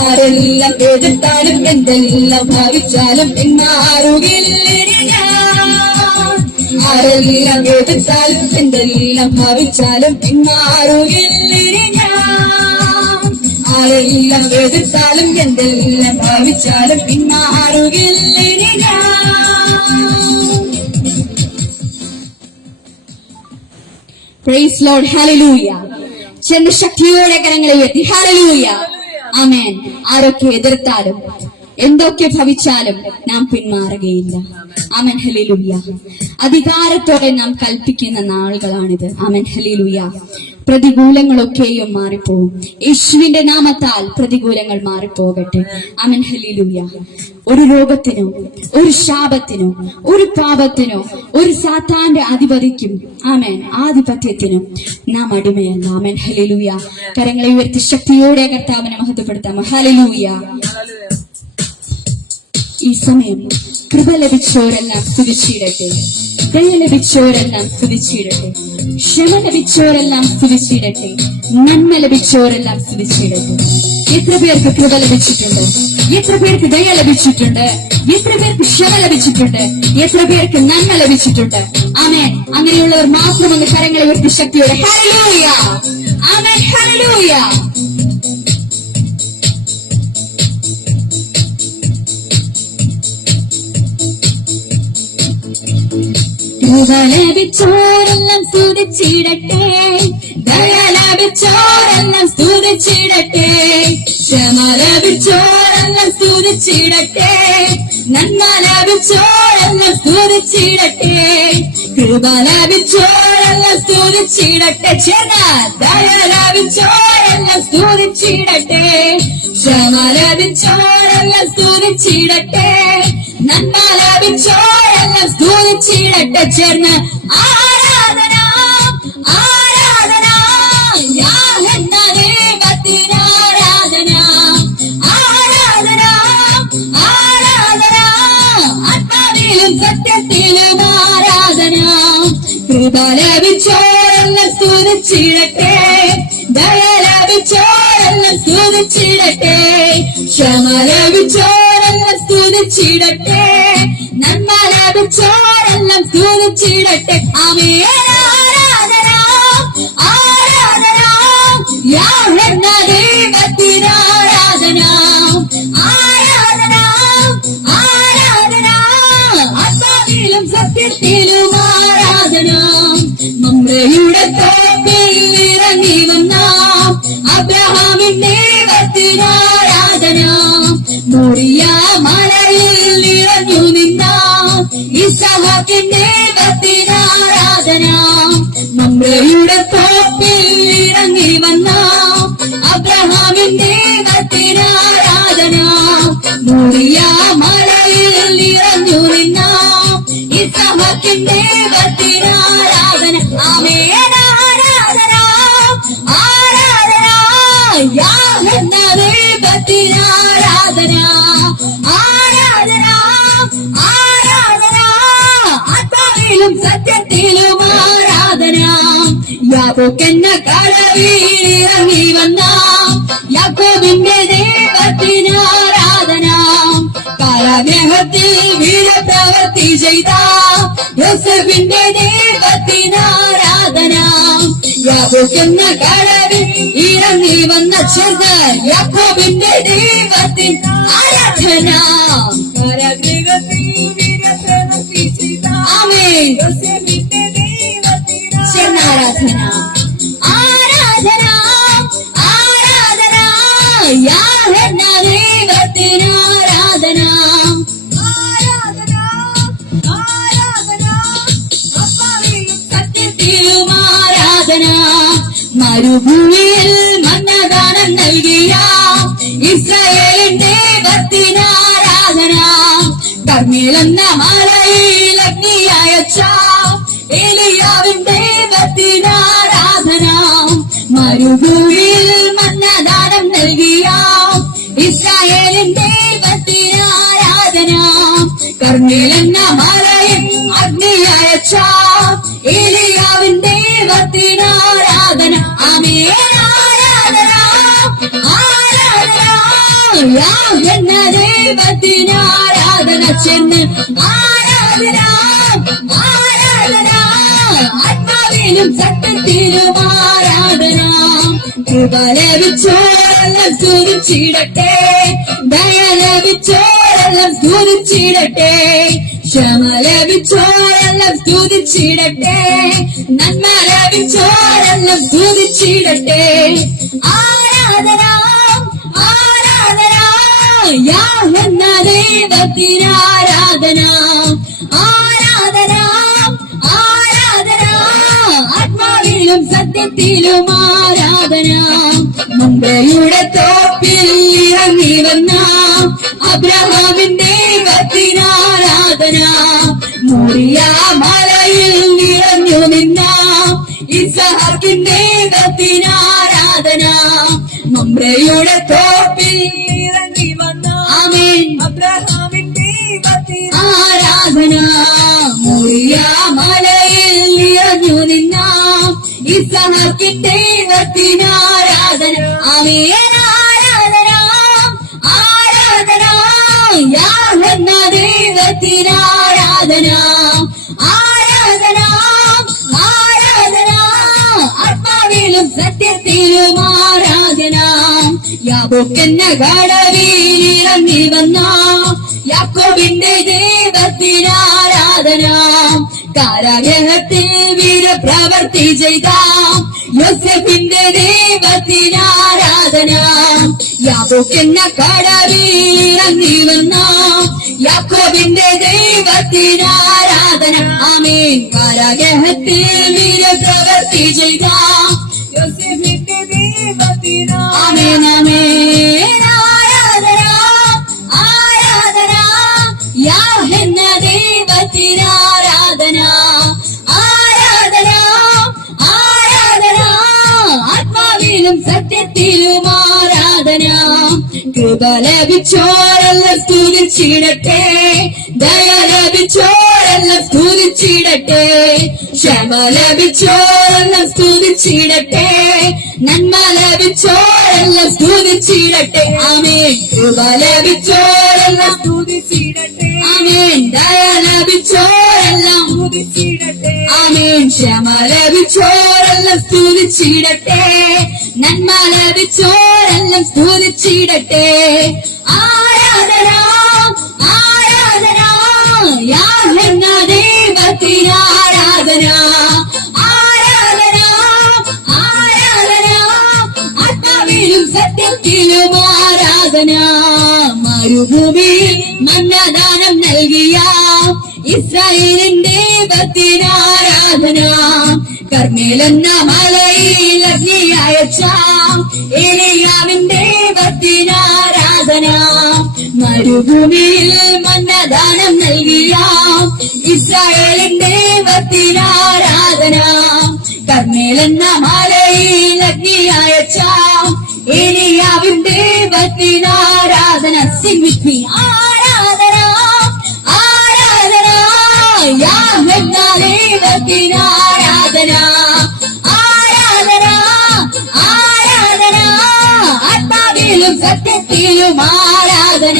ആരെല്ലാം എതിർത്താലും എന്തെല്ലാം ഭാവിച്ചാലും പിന്മാറുകില്ലിനി ഞാൻ. ആരെല്ലാം എതിർത്താലും എന്തെല്ലാം ഭാവിച്ചാലും പിന്മാറുകില്ലിനി ഞാൻ. ആരെല്ലാം എതിർത്താലും എന്തെല്ലാം ഭാവിച്ചാലും പിന്മാറുകില്ലിനി ഞാൻ. Praise Lord, hallelujah. ചെന്ന് ശക്തിയോടെ കരങ്ങളെ ഉയർത്തി ഹല്ലേലൂയ, ആമേൻ. ആരൊക്കെ എതിർത്താലും എന്തൊക്കെ ഭവിച്ചാലും നാം പിന്മാറുകയില്ല. ആമേൻ, ഹല്ലേലൂയ. അധികാരത്തോടെ നാം കൽപ്പിക്കുന്ന നാളുകളാണിത്. ആമേൻ, ഹല്ലേലൂയ. പ്രതികൂലങ്ങളൊക്കെയും മാറിപ്പോവും. യേശുവിന്റെ നാമത്താൽ പ്രതികൂലങ്ങൾ മാറിപ്പോകട്ടെ. ആമേൻ, ഹല്ലേലൂയ. ഒരു രോഗത്തിനോ ഒരു ശാപത്തിനോ ഒരു പാപത്തിനോ ഒരു സാത്താന്റെ അധിപതിക്കും ആമേൻ ആധിപത്യത്തിനും നാം അടിമയല്ല. ആമേൻ, ഹല്ലേലൂയ. കരങ്ങളെ ഉയർത്തി ശക്തിയോടെ കർത്താവിനെ മഹത്വപ്പെടുത്താം. ഹല്ലേലൂയ. ഈ സമയം കൃപ ലഭിച്ചവരെല്ലാം സ്തുതിച്ചിടട്ടെ, ദയ ലഭിച്ചവരെല്ലാം സ്തുതിച്ചിടട്ടെ, ക്ഷമ ലഭിച്ചവരെല്ലാം സ്തുതിച്ചിടട്ടെ, നന്മ ലഭിച്ചവരെല്ലാം സ്തുതിച്ചിടട്ടെ. എത്ര പേർക്ക് കൃപ ലഭിച്ചിട്ടുണ്ട്? എത്ര പേർക്ക് ദയ ലഭിച്ചിട്ടുണ്ട്? എത്ര പേർക്ക് ക്ഷമ ലഭിച്ചിട്ടുണ്ട്? എത്ര പേർക്ക് നന്മ ലഭിച്ചിട്ടുണ്ട്? ആമേൻ. അങ്ങനെയുള്ളവർ മാത്രം അങ്ങ് കരങ്ങളെ ഉയർത്തി ശക്തിയോടെ ഹല്ലേലൂയ, ആമേൻ, ഹല്ലേലൂയ. കൃപ ലഭിച്ചോരെല്ലാം സ്തുതിച്ചിടട്ടെ, ദയ ലഭിച്ചോരെല്ലാം സ്തുതിച്ചിടട്ടെ, ക്ഷമ ലഭിച്ചോരെല്ലാം സ്തുതിച്ചിടട്ടെ, നന്മ ലഭിച്ചോരെല്ലാം സ്തുതിച്ചിടട്ടെ, കൃപ ലഭിച്ചോരെല്ലാം സ്തുതിച്ചിടട്ടെ, ദയ ലഭിച്ചോരെല്ലാം സ്തുതിച്ചിടട്ടെ, ക്ഷമ ലഭിച്ചോരെല്ലാം സ്തുതിച്ചിടട്ടെ, നന്മ ലഭിച്ചോരെല്ലാം സ്തുതിച്ചിടട്ടെ. ചേർന്ന് ആരാധന ആരാധന യാഹന്ന ദൈവത്തിന് ആരാധന ആരാധന ആരാധന ആത്മാവിലും സത്യത്തിലും ആരാധന. കൃപ ലഭിച്ചോരെല്ലാം സ്തുതിച്ചിടട്ടെ, ദയ ലഭിച്ചോരെല്ലാം സ്തുതിച്ചിടട്ടെ, ക്ഷമ ലഭിച്ചോരെല്ലാം സ്തുതിച്ചിടട്ടെ, നന്മ ലഭിച്ചോരെല്ലാം സ്തുതിച്ചിടട്ടെ. ആമേൻ. ആരാധന ആരാധന യാഹന്ന ദൈവത്തിന് ആരാധന ആരാധന ആരാധന ആത്മാവിലും സത്യത്തിലും ആരാധന. മമ്രയുടെ തോപ്പിൽ ഇറങ്ങി വന്ന അബ്രഹാമിന്റെ ദൈവത്തിന് ആരാധന. മോറിയ മലയിൽ നിറഞ്ഞു നിന്ന ഇസ്ഹാക്കിന്റെ ദൈവത്തിന് ആരാധന. മമ്രയുടെ തോപ്പിൽ ഇറങ്ങി വന്ന അബ്രഹാമിന്റെ ദൈവത്തിന് ആരാധന. മോറിയ മലയിൽ നിറഞ്ഞു നിന്ന ഇസ്ഹാക്കിന്റെ ദൈവത്തിന് ആരാധന. ആമേൻ. ആരാധന ആരാധന യാഹന്ന ദൈവത്തിന് ആരാധന ആരാധന ആരാധന ആത്മാവിലും സത്യത്തിലും ആരാധന. യാക്കോബെന്ന കടവിൽ ഇറങ്ങി വന്ന യാക്കോബിന്റെ ദൈവത്തിന് ആരാധന. കാരാഗ്രഹത്തിൽ വീരപ്രവൃത്തി ചെയ്ത യോസേഫിന്റെ ദൈവത്തിന് ആരാധന. യാക്കോബെന്ന കടവിൽ ഇറങ്ങി വന്ന ചെറുത് യാക്കോബിന്റെ ദൈവത്തിന് ആരാധന. കാരാഗ്രഹത്തിൽ വീരപ്രവൃത്തി ചെയ്ത ആമേൻ യോസേഫിന്റെ ദൈവത്തിന് ആരാധന ആരാധന ആരാധന യാഹന്ന ദൈവത്തിന് ആരാധന ആരാധന ആരാധന ആത്മാവിലും സത്യത്തിലും ആരാധന. മരുഭൂമിയിൽ മന്നദാനം നൽകിയ ഇസ്രായേലിന്റെ ദൈവത്തിന് ആരാധന. കർമ്മേലെന്ന മലയിൽ അഗ്നി അയച്ച ഏലിയാവിന്റെ ദൈവത്തിന് ആരാധന. മരുഭൂമിയിൽ മന്നദാനം നൽകിയ ഇസ്രായേലിന്റെ ദൈവത്തിന് ആരാധന. കർമ്മേലെന്ന മലയിൽ അഗ്നി അയച്ച ഏലിയാവിന്റെ ദൈവത്തിനാരാധന. ആമേൻ. ആരാധന ആരാധന യാഹെന്ന ദൈവത്തിനാരാധന ചെന്ന് ആരാധന ആരാധന ആത്മാവിലും സത്യത്തിലും ആരാധന. കൃപ ലഭിച്ചോരെല്ലാം സ്തുതിച്ചിടട്ടെ, ദയ ലഭിച്ചോരെല്ലാം സ്തുതിച്ചിടട്ടെ, ക്ഷമ ലഭിച്ചോരെല്ലാം സ്തുതിച്ചിടട്ടെ, നന്മ ലഭിച്ചോരെല്ലാം സ്തുതിച്ചിടട്ടെ. ആരാധന ആരാധന യാഹെന്ന ദൈവത്തിനാരാധന. ആരാധന ആരാധന ആത്മാവിലും സത്യത്തിലും ആരാധന. മുമ്പയുടെ തോപ്പിൽ ഇറങ്ങി വന്ന അബ്രഹാമിന്റെ ദൈവത്തിനാരാധന. മോറിയ മലയിൽ നിറഞ്ഞു നിന്ന ഇസ്ഹാക്കിന്റെ ദൈവത്തിനാരാധന. മമ്രയുടെ തോപ്പിൽ ഇറങ്ങി വന്ന ആമേൻ അബ്രഹാമിന്റെ ആരാധന. മോറിയ മലയിൽ നിറഞ്ഞു നിന്ന ഇസ്ഹാക്കിന്റെ ദൈവത്തിനാരാധന. ആമേൻ. ആരാധന ആരാധന യാഹെന്ന ദൈവത്തിനാരാധന. ആരാധന ആരാധന ആത്മാവിലും സത്യത്തിലും ആരാധന. യാക്കോബെന്ന കടവിൽ ഇറങ്ങി വന്ന യാക്കോബിന്റെ ദൈവത്തിനാരാധന. കാരാഗ്രഹത്തിൽ വീരപ്രവർത്തി ചെയ്ത യോസേഫിന്റെ ദൈവത്തിനാരാധന. യാക്കോബെന്ന കടവിൽ ഇറങ്ങി വന്ന യാക്കോബിന്റെ ദൈവത്തിനാരാധന. ആമേൻ. കാരാഗ്രഹത്തിൽ വീരപ്രവർത്തി ചെയ്ത യോസേഫിന്റെ ദൈവത്തിനാരാധന. ആമേൻ ആമേൻ. ആരാധന ആരാധന യാഹെന്ന ദൈവത്തിനാരാധന. ആരാധന ആരാധന ആത്മാവിലും സത്യത്തിലും ആരാധന. കൃപ ലഭിച്ചോരെല്ലാം സ്തുതിച്ചിടട്ടെ, ദയ ലഭിച്ചോരെല്ലാം സ്തുതിച്ചിടട്ടെ, ക്ഷമ ലഭിച്ചോരെല്ലാം സ്തുതിച്ചിടട്ടെ, നന്മ ലഭിച്ചോരെല്ലാം സ്തുതിച്ചിടട്ടെ. ആമേൻ. കൃപ ലഭിച്ചോരെല്ലാം സ്തുതിച്ചിടട്ടെ, ആമേൻ. ദയ ലഭിച്ചോരെല്ലാം സ്തുതിച്ചിടട്ടെ, ആമേൻ. ക്ഷമ ലഭിച്ചോരെല്ലാം സ്തുതിച്ചിടട്ടെ, നന്മ ലഭിച്ചോരെല്ലാം സ്തുതിച്ചിടട്ടെ. ആരാധന ആരാധന യാഹെന്ന ദൈവത്തിനാരാധന. ആരാധന ആരാധന ആത്മാവിലും സത്യത്തിലും ആരാധന. മരുഭൂമിയിൽ മന്നദാനം നൽകിയ ഇസ്രായേലിന്റെ ദൈവത്തിനാരാധന. കർമ്മേലെന്ന മലയിൽ അഗ്നി അയച്ച ഏലിയാവിന്റെ ദൈവത്തിനാരാധന. മരുഭൂമിയിൽ മന്നദാനം നൽകിയ ഇസ്രായേലിന്റെ ദൈവത്തിനാരാധന. കർമ്മേലെന്ന മലയിൽ അഗ്നി അയച്ച ഏലിയാവിന്റെ ദൈവത്തിനാരാധന. Sing with me. ആരാധന ആരാധന യാഹെന്ന ദൈവത്തിനാരാധന. ആരാധന ആരാധന ആത്മാവിലും സത്യത്തിലും ആരാധന.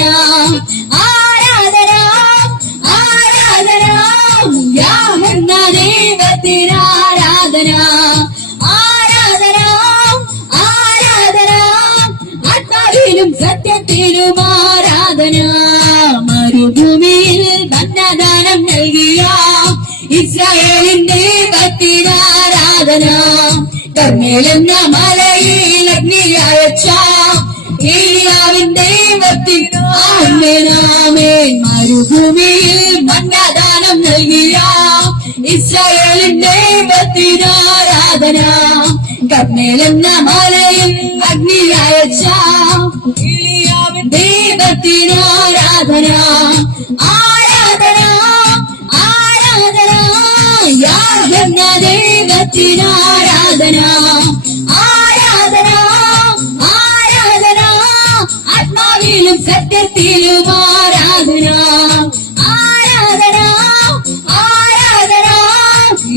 ആരാധന ആരാധന യാഹെന്ന ദൈവത്തിനാരാധന. ആരാധന ആരാധന ആത്മാവിലും സത്യത്തിലും ആരാധന. മരുഭൂമിയിൽ മന്നദാനം നൽകിയ ഇസ്രായേലിന്റെ ദൈവത്തിനാരാധന. കർമ്മേലെന്ന മലയിൽ അഗ്നി അയച്ച ഏലിയാവിന്റെ ദൈവത്തിനാമേൻ. മരുഭൂമിയിൽ മന്നദാനം നൽകിയ ഇസ്രായേലിന്റെ ദൈവത്തിനാരാധന. കർമ്മേലെന്ന മലയിൽ അഗ്നി അയച്ച ഏലിയാവിന്റെ ദൈവത്തിനാരാധന. ആരാധന ആരാധന യാഹെന്ന ദൈവത്തിനാരാധന. ആരാധന ആരാധന ആത്മാവിലും സത്യത്തിലും ആരാധന. ആരാധന ആരാധന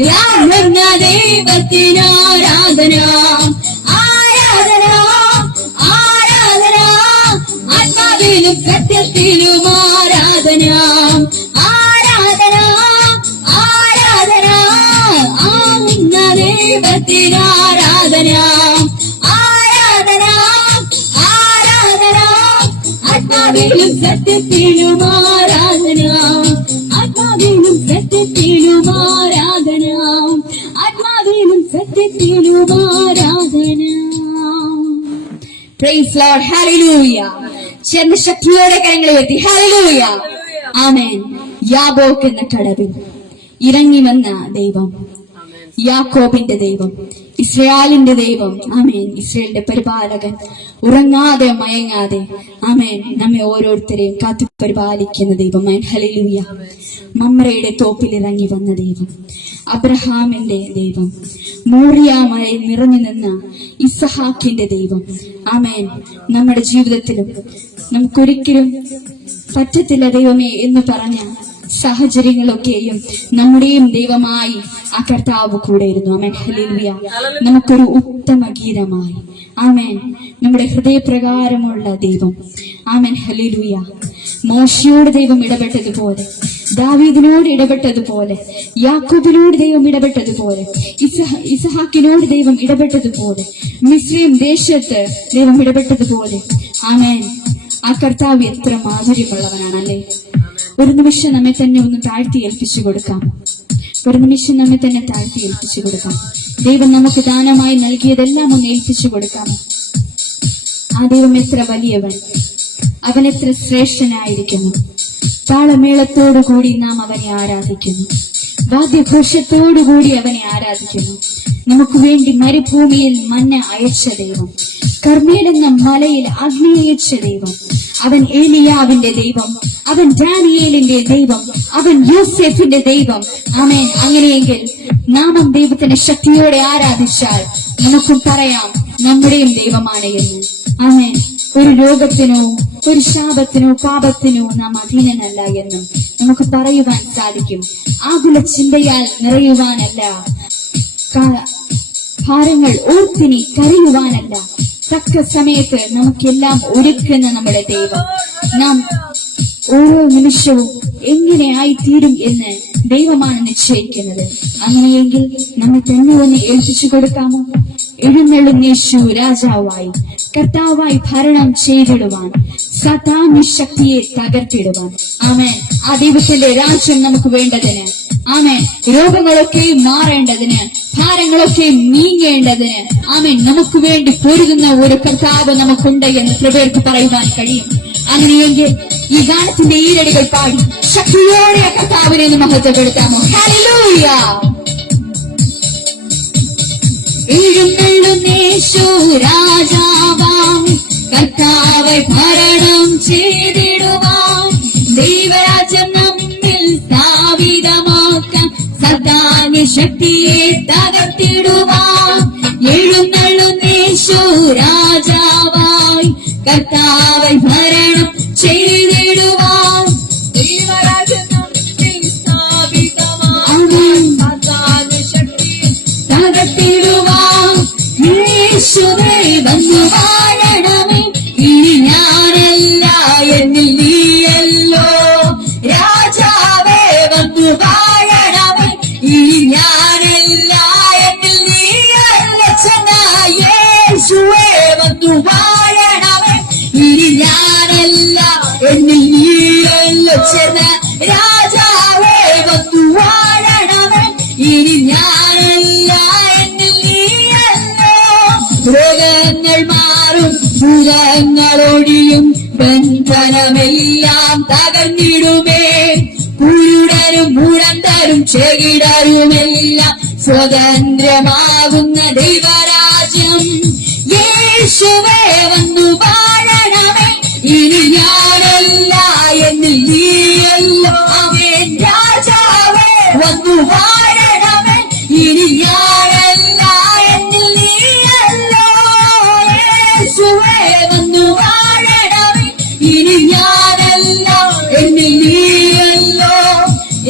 യാഹെന്ന ദൈവത്തിനാരാധന. ദൈവത്തിനാരാധന ആരാധന ആരാധന ആത്മാവിലും സത്യത്തിലും ആരാധന ആരാധന ആരാധന ആവുന്ന ദൈവത്തിനാരാധന ആരാധന ആരാധന ആത്മാവിലും സത്യത്തിലും ആരാധന ആത്മാവിലും സത്യത്തിലും ആരാധന ആത്മാവിലും സത്യത്തിലും ആരാധന. Praise Lord. ഹല്ലേലൂയ. ചേർന്ന് ശക്തിയോടെ കരങ്ങൾ ഉയർത്തി ഹല്ലേലൂയ. ആമേൻ. യാബോക്ക് എന്ന കടവിൽ ഇറങ്ങി വന്ന ദൈവം, യാക്കോബിന്റെ ദൈവം, ഇസ്രായേലിന്റെ ദൈവം, ആമേൻ, ഇസ്രായേലിന്റെ പരിപാലകൻ, ഉറങ്ങാതെ മയങ്ങാതെ ആമേൻ നമ്മെ ഓരോരുത്തരെയും കാത്തു പരിപാലിക്കുന്ന ദൈവം. ആമേൻ. ഹല്ലേലൂയ. മമ്രയുടെ തോപ്പിൽ ഇറങ്ങി വന്ന ദൈവം, അബ്രഹാമിന്റെ ദൈവം, മോറിയ മലയിൽ നിറഞ്ഞു നിന്ന ഇസഹാക്കിന്റെ ദൈവം. ആമേൻ. നമ്മുടെ ജീവിതത്തിലും നമുക്കൊരിക്കലും പറ്റത്തില്ല ദൈവമേ എന്ന് പറഞ്ഞ സാഹചര്യങ്ങളൊക്കെയും നമ്മുടെയും ദൈവമായി ആ കർത്താവ് കൂടെ ഇരുന്നു. ആമേൻ. ഹല്ലേലൂയ. നമുക്കൊരു ഉത്തമ ഗീതമായി ആമേൻ നമ്മുടെ ഹൃദയപ്രകാരമുള്ള ദൈവം. ആമേൻ. ഹല്ലേലൂയ. മോശയോട് ദൈവം ഇടപെട്ടതുപോലെ, ദാവീദിനോട് ഇടപെട്ടതുപോലെ, യാക്കോബിനോട് ദൈവം ഇടപെട്ടതുപോലെ, ഇസഹാക്കിനോട് ദൈവം ഇടപെട്ടതുപോലെ, മിസ്രയീം ദേശത്ത് ദൈവം ഇടപെട്ടതുപോലെ, ആമേൻ, ആ കർത്താവ് എത്ര മാധുര്യമുള്ളവനാണല്ലേ. ഒരു നിമിഷം നമ്മെ തന്നെ ഒന്ന് താഴ്ത്തി ഏൽപ്പിച്ചു കൊടുക്കാം. ഒരു നിമിഷം നമ്മെ തന്നെ താഴ്ത്തി ഏൽപ്പിച്ചു കൊടുക്കാം. ദൈവം നമുക്ക് ദാനമായി നൽകിയതെല്ലാം ഒന്ന് ഏൽപ്പിച്ചു കൊടുക്കാം. ആ ദൈവം എത്ര വലിയവൻ, അവൻ എത്ര ശ്രേഷ്ഠനായിരിക്കുന്നു. താളമേളത്തോടുകൂടി നാം അവനെ ആരാധിക്കുന്നു, വാദ്യഘോഷത്തോടുകൂടി അവനെ ആരാധിക്കുന്നു. നമുക്ക് വേണ്ടി മരുഭൂമിയിൽ മന്ന അയച്ച ദൈവം, കർമ്മേലെന്ന മലയിൽ അഗ്നി അയച്ച ദൈവം, അവൻ ഏലിയാവിന്റെ ദൈവം, അവൻ ഡാനിയേലിന്റെ ദൈവം, അവൻ യോസേഫിന്റെ ദൈവം. ആമേൻ. അങ്ങനെയെങ്കിൽ നാമം ദൈവത്തിന്റെ ശക്തിയോടെ ആരാധിച്ചാൽ നമുക്കും പറയാം നമ്മുടെയും ദൈവമാണ് എന്ന്. ആമേൻ. ഒരു രോഗത്തിനോ ഒരു ശാപത്തിനോ പാപത്തിനോ നാം അധീനനല്ല എന്നും നമുക്ക് പറയുവാൻ സാധിക്കും. ആകുല ചിന്തയാൽ നിറയുവാനല്ല, ഭാരങ്ങൾ ഓർത്തിനി കരയുവാനല്ല, തക്ക സമയത്ത് നമുക്കെല്ലാം ഒരുക്കുന്ന നമ്മുടെ ദൈവം. നാം ഓരോ നിമിഷവും എങ്ങനെയായി തീരും എന്ന് ദൈവമാണ് നിശ്ചയിക്കുന്നത്. അങ്ങനെയെങ്കിൽ നമ്മെ തന്നെ ഒന്ന് ഏൽപ്പിച്ചു കൊടുക്കാമോ? എഴുന്നള്ളുന്ന യേശു രാജാവായി കർത്താവായി ഭരണം ചെയ്തിടുവാൻ, സാത്താന്യ ശക്തിയെ തകർത്തിടുവാൻ. ആമേൻ. ആ ദൈവത്തിന്റെ രാജ്യം നമുക്ക് വേണ്ടതിന്, ആമേൻ, രോഗങ്ങളൊക്കെയും മാറേണ്ടതിന്, ഭാരങ്ങളൊക്കെയും നീങ്ങേണ്ടതിന്, ആമേൻ, നമുക്ക് വേണ്ടി പൊരുതുന്ന ഒരു കർത്താവ് നമുക്കുണ്ട് എന്ന് പ്രവേർക്ക് പറയുവാൻ കഴിയും. അങ്ങനെയെങ്കിൽ ഈ ഗാനത്തിന്റെ ഈരടികൾ പാടി ശക്തിയോടെ കർത്താവിനെ മഹത്വപ്പെടുത്താമോ? ഹല്ലേലൂയ. എഴുന്നള്ളുന്നേശു രാജാവാം കർത്താവെ ഭരണം ചെയ്തിടുവാൻ, ദൈവരാജ്യം നമ്മിൽ സ്ഥാപിതമാക്കാൻ, സാത്താന്യ ശക്തിയെ തകർത്തിടുവാൻ. എഴുന്നള്ളുന്നേശു രാജാവായി കർത്താവെ ഭരണം ചെയ്തിടുവാൻ, ദൈവരാജ്യം നമ്മിൽ സ്ഥാപിതമാക്കാൻ, സാത്താന്യ ശക്തിയെ തകർത്തിടുവാൻ. യേശുവേ വന്നു വാഴണമേ, ഇനി ഞാനല്ല എന്നിൽ നീയല്ലോ. രാജാവേ വന്നു വാഴണമേ, ഇനി ഞാനല്ല എന്നിൽ നീയല്ല. യേശുവേ വന്നു വാഴണമേ, ഇനി ഞാനല്ല എന്നിൽ നീയല്ലോ. രാജാവേ വന്നു വാഴണമേ, ഇനി ഞാനല്ല എന്നിൽ നീയല്ലോ. രോഗങ്ങൾ മാറും, ദുരങ്ങളൊഴിയും, ബന്ധനമെല്ലാം തകർന്നിടുമേ. കുരുടരും മുഴന്തരും ചെകിടരുമെല്ലാം സ്വതന്ത്രമാകുന്ന ദൈവരാജ്യം. യേശുവേ വന്നു വാഴണമേ, ഇനി ഞാനല്ല എന്നിൽ നീയല്ലോ. അവൻ രാജാവേ വന്നു വാഴണമേ, ഇനി ഞാനല്ല എന്നിൽ നീയല്ലോ. യേശുവേ വന്നു വാഴണമേ, ഇനി ഞാനല്ല എന്നിൽ നീയല്ലോ.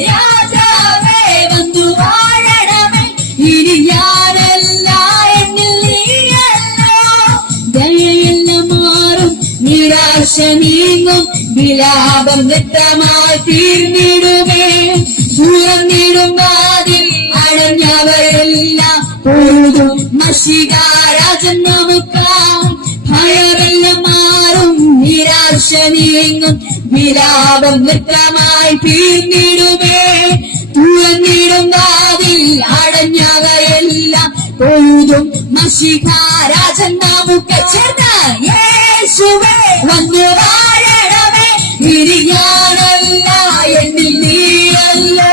രാജാവേ വന്നു വാഴണമേ, ഇനി ഞാനല്ല നിരാശ നീങ്ങും വിലാപം നൃത്തമായി തീർന്നിടുമേ. തുറന്നിടും വാതിൽ അടഞ്ഞവരെല്ലാം പൊഴുതും മഷികാരാജൻ നമുക്കായി. ഭയമെല്ലാം മാറും നിരാശ നീങ്ങും വിലാപം നൃത്തമായി തീർന്നിടുമേ. തുറന്നിടും വാതിൽ അടഞ്ഞവരെല്ലാം പൊഴുതും മഷികാരാജൻ നമുക്ക്. ചേർന്ന് യേശുവേ വന്നു വാഴണമേ, ഇനി ഞാനല്ല എന്നിൽ നീയല്ലോ.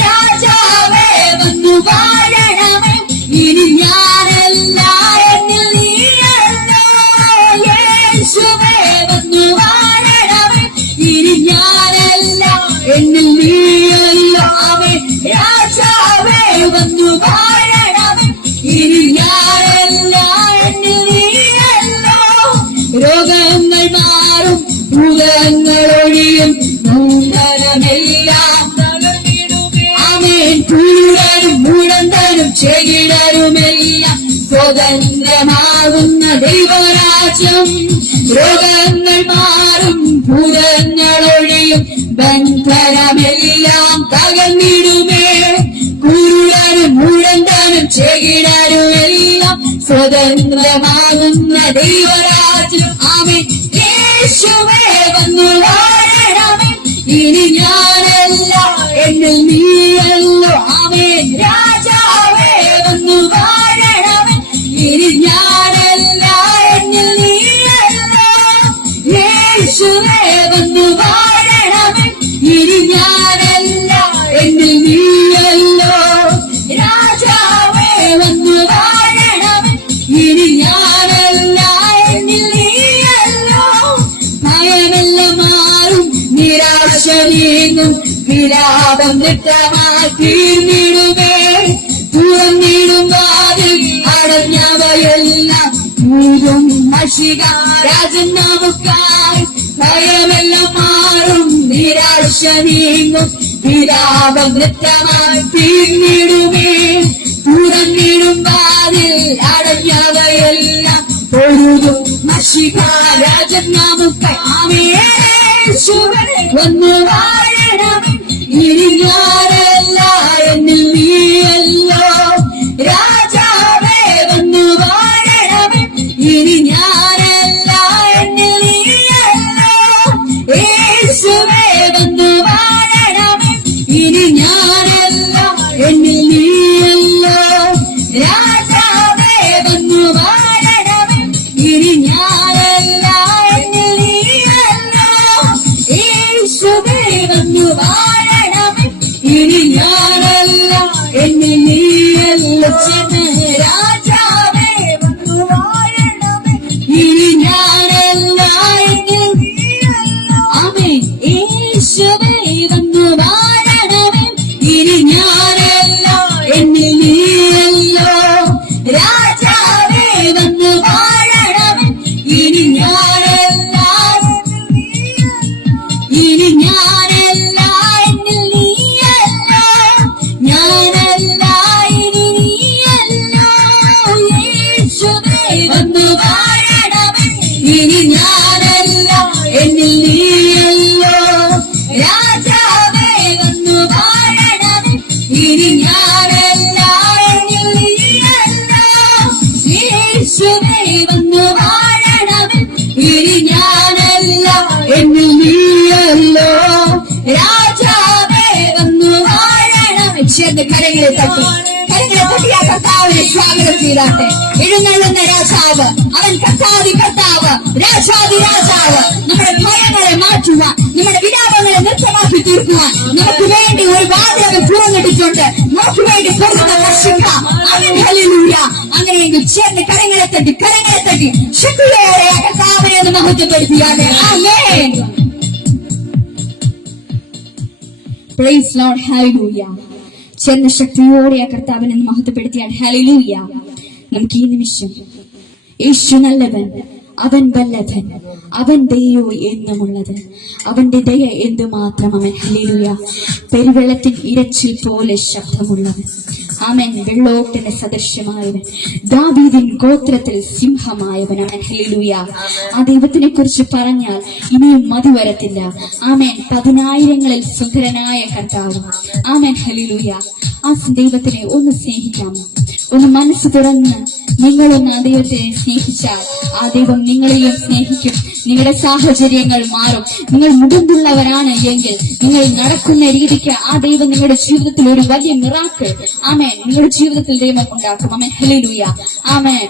രാജാവേ വന്നു വാഴണമേ, ഇനി ഞാനല്ല എന്നിൽ നീയല്ലോ. യേശുവേ വന്നു വാഴണമേ, ഇനി ഞാനല്ല എന്നിൽ നീയല്ലോ. അവൻ രാജാവേ വന്നു വാഴണമേ, ഇനി ഞാനല്ല എന്നിൽ നീയല്ലോ. രോഗങ്ങൾ മാറും, ഭൂതങ്ങൾ ഒഴിയും, നൂതനമെല്ലാം ആമേൻ. കുരുടരും മുടന്തരും ചെകിടരുമെല്ലാം സ്വതന്ത്രമാകുന്ന ദൈവരാജ്യം. രോഗങ്ങൾ മാറും, ഭൂതങ്ങൾ ഒഴിയും, ബന്ധനമെല്ലാം തകർന്നിടുമേ. കുരുടരും മുടന്തരും ചെകിടരുമെല്ലാം സ്വതന്ത്രമാകുന്ന ദൈവരാജ്യം. ആമേൻ. യേശുവേ വന്നു വാഴണമേ, ഇനി ഞാനല്ല എന്നിൽ നീയല്ലോ. ആമേൻ. രാജാവേ വന്നു വാഴണമേ, ഇനി ഞാനല്ല എന്നിൽ നീയല്ലോ. യേശുവേ വന്നു വാഴണമേ, ഇനി ഞാനല്ല എന്നിൽ നീയല്ലോ. രാജാവേ വന്നു വാഴണമേ, ഇനി ഞാനല്ല എന്നിൽ നീയല്ലോ. ഭയമെല്ലാം മാറും നിരാശ നീങ്ങും വിലാപം നൃത്തമായി തീർന്നിടുമേ. തുറന്നിടും വാതിൽ അടഞ്ഞവയെല്ലാം പൂരും മഷികാരാജൻ നമുക്കായി. ഭയമെല്ലാം മാറും നിരാശ നീങ്ങും വിലാപം നൃത്തമായി തീർന്നിടുമേ. തുറന്നിടും വാതിൽ അടഞ്ഞവയെല്ലാം പൊഴുതും മഷികാരാജൻ നമുക്കായി. ആമേൻ. യേശുവേ വന്നു വാഴണമേ, ഇനി ഞാനല്ല എന്നിൽ നീയല്ലോ. രാജാവേ വന്നു വാഴണമേ, ഇനി ഞാനല്ല എന്നിൽ നീയല്ലോ. യേശുവേ വന്നു വാഴണമേ, ഇനി ഞാനല്ല എന്നിൽ നീയല്ലോ. രാജാവേ വന്നു വാഴണമേ, ഇനി ഞാനല്ല എന്നിൽ നീയല്ലോ. യേശുവേ വന്നു വാഴണമേ, ഇനി ഞാനല്ല എന്നിൽ നീയല്ലോ. രാജാവേ വന്നു വാഴണമേ, ഇനി ഞാനല്ല എന്നിൽ നീയല്ലോ. ആമേൻ. യേശുവേ വന്നു വാഴണമേ, ഇനി ഞാനല്ല എന്നിൽ നീയല്ലോ. രാജാവേ വന്നു വാഴണമേ, ഇനി ഞാനല്ല ഇനി ഞാനല്ല എന്നിൽ നീയല്ലോ. ഞാനല്ല ഇനി നീയല്ലോ. യേശുവേ വന്നു വാഴണമേ, ഇനി ഞാനല്ല എന്നിൽ നീയല്ലോ. രാജാവേ വന്നു വാഴണമേ, ഇനി ഞാനല്ല എന്നിൽ നീയല്ലോ. യേശുവേ വന്നു വാഴണമേ, ഇനി ഞാനല്ല എന്നിൽ നീയല്ലോ. രാജാവേ വന്നു വാഴണമേ. ചേർന്ന് കരങ്ങളെ തട്ടി ആ കർത്താവിനെ സ്വാഗതം ചെയ്താട്ടെ. എഴുന്നള്ളുന്ന രാജാവ്, അവൻ കർത്താതി കർത്താവ്, രാജാതി രാജാവ്. നമ്മുടെ ഭയങ്ങളെ മാറ്റുക, നമ്മുടെ വിലാപങ്ങളെ നൃത്തമാക്കി തീർക്കുക. നമുക്ക് വേണ്ടി ഒരു വാതിൽ അവൻ തുറന്നിട്ടിട്ടുണ്ട്. നമുക്ക് വേണ്ടി തുറന്ന് ദർശിക്കാം. അവൻ ഹല്ലേലൂയ. അങ്ങനെയെങ്കിൽ ചേർന്ന് കരങ്ങളെ തട്ടി ശക്തിയോടെ ആ കർത്താവിനെ ഒന്ന് മഹത്വപ്പെടുത്തിയാട്ടെ. ആമേൻ. Praise Lord. ഹല്ലേലൂയ. ചേർന്ന ശക്തിയോടെ ആ കർത്താവിനെ ഒന്ന് മഹത്വപ്പെടുത്തിയാൽ ഹല്ലേലൂയ. നമുക്ക് ഈ നിമിഷം യേശു നല്ലവൻ, അവൻ വല്ലഭൻ, അവൻ ദയോ എന്നുമുള്ളത്, അവന്റെ ദയ എന്തുമാത്രം. അവൻ ഹല്ലേലൂയ. പെരുവെള്ളത്തിൻ ഇരച്ചിൽ പോലെ ശബ്ദമുള്ളവൻ. അവൻ വെള്ളോട്ടിന് സദൃശ്യമായവൻ, ദാവീദിൻ ഗോത്രത്തിൽ സിംഹമായവൻ. അവൻ ഹല്ലേലൂയ. ആ ദൈവത്തിനെ കുറിച്ച് പറഞ്ഞാൽ ഇനിയും മതി വരത്തില്ല. ആമേൻ. 10,000ങ്ങളിൽ സുന്ദരനായ കർത്താവ്. Amen hallelujah. ആ ദൈവത്തിനെ ഒന്ന് സ്നേഹിക്കാമോ? ഒന്ന് മനസ്സ് തുറന്ന് നിങ്ങളൊന്ന് ആ ദൈവത്തെ സ്നേഹിച്ചാൽ ആ ദൈവം നിങ്ങളെയും സ്നേഹിക്കും. നിങ്ങളുടെ സാഹചര്യങ്ങൾ മാറും. നിങ്ങൾ മുടന്തുള്ളവരാണ് എങ്കിൽ നിങ്ങൾ നടക്കുന്ന രീതിക്ക് ആ ദൈവം നിങ്ങളുടെ ജീവിതത്തിൽ ഒരു വലിയ മിറാക്കിൾ ആമേൻ നിങ്ങളുടെ ജീവിതത്തിൽ ദൈവം ഉണ്ടാക്കും. ആമേൻ ഹല്ലേലൂയ. ആമേൻ.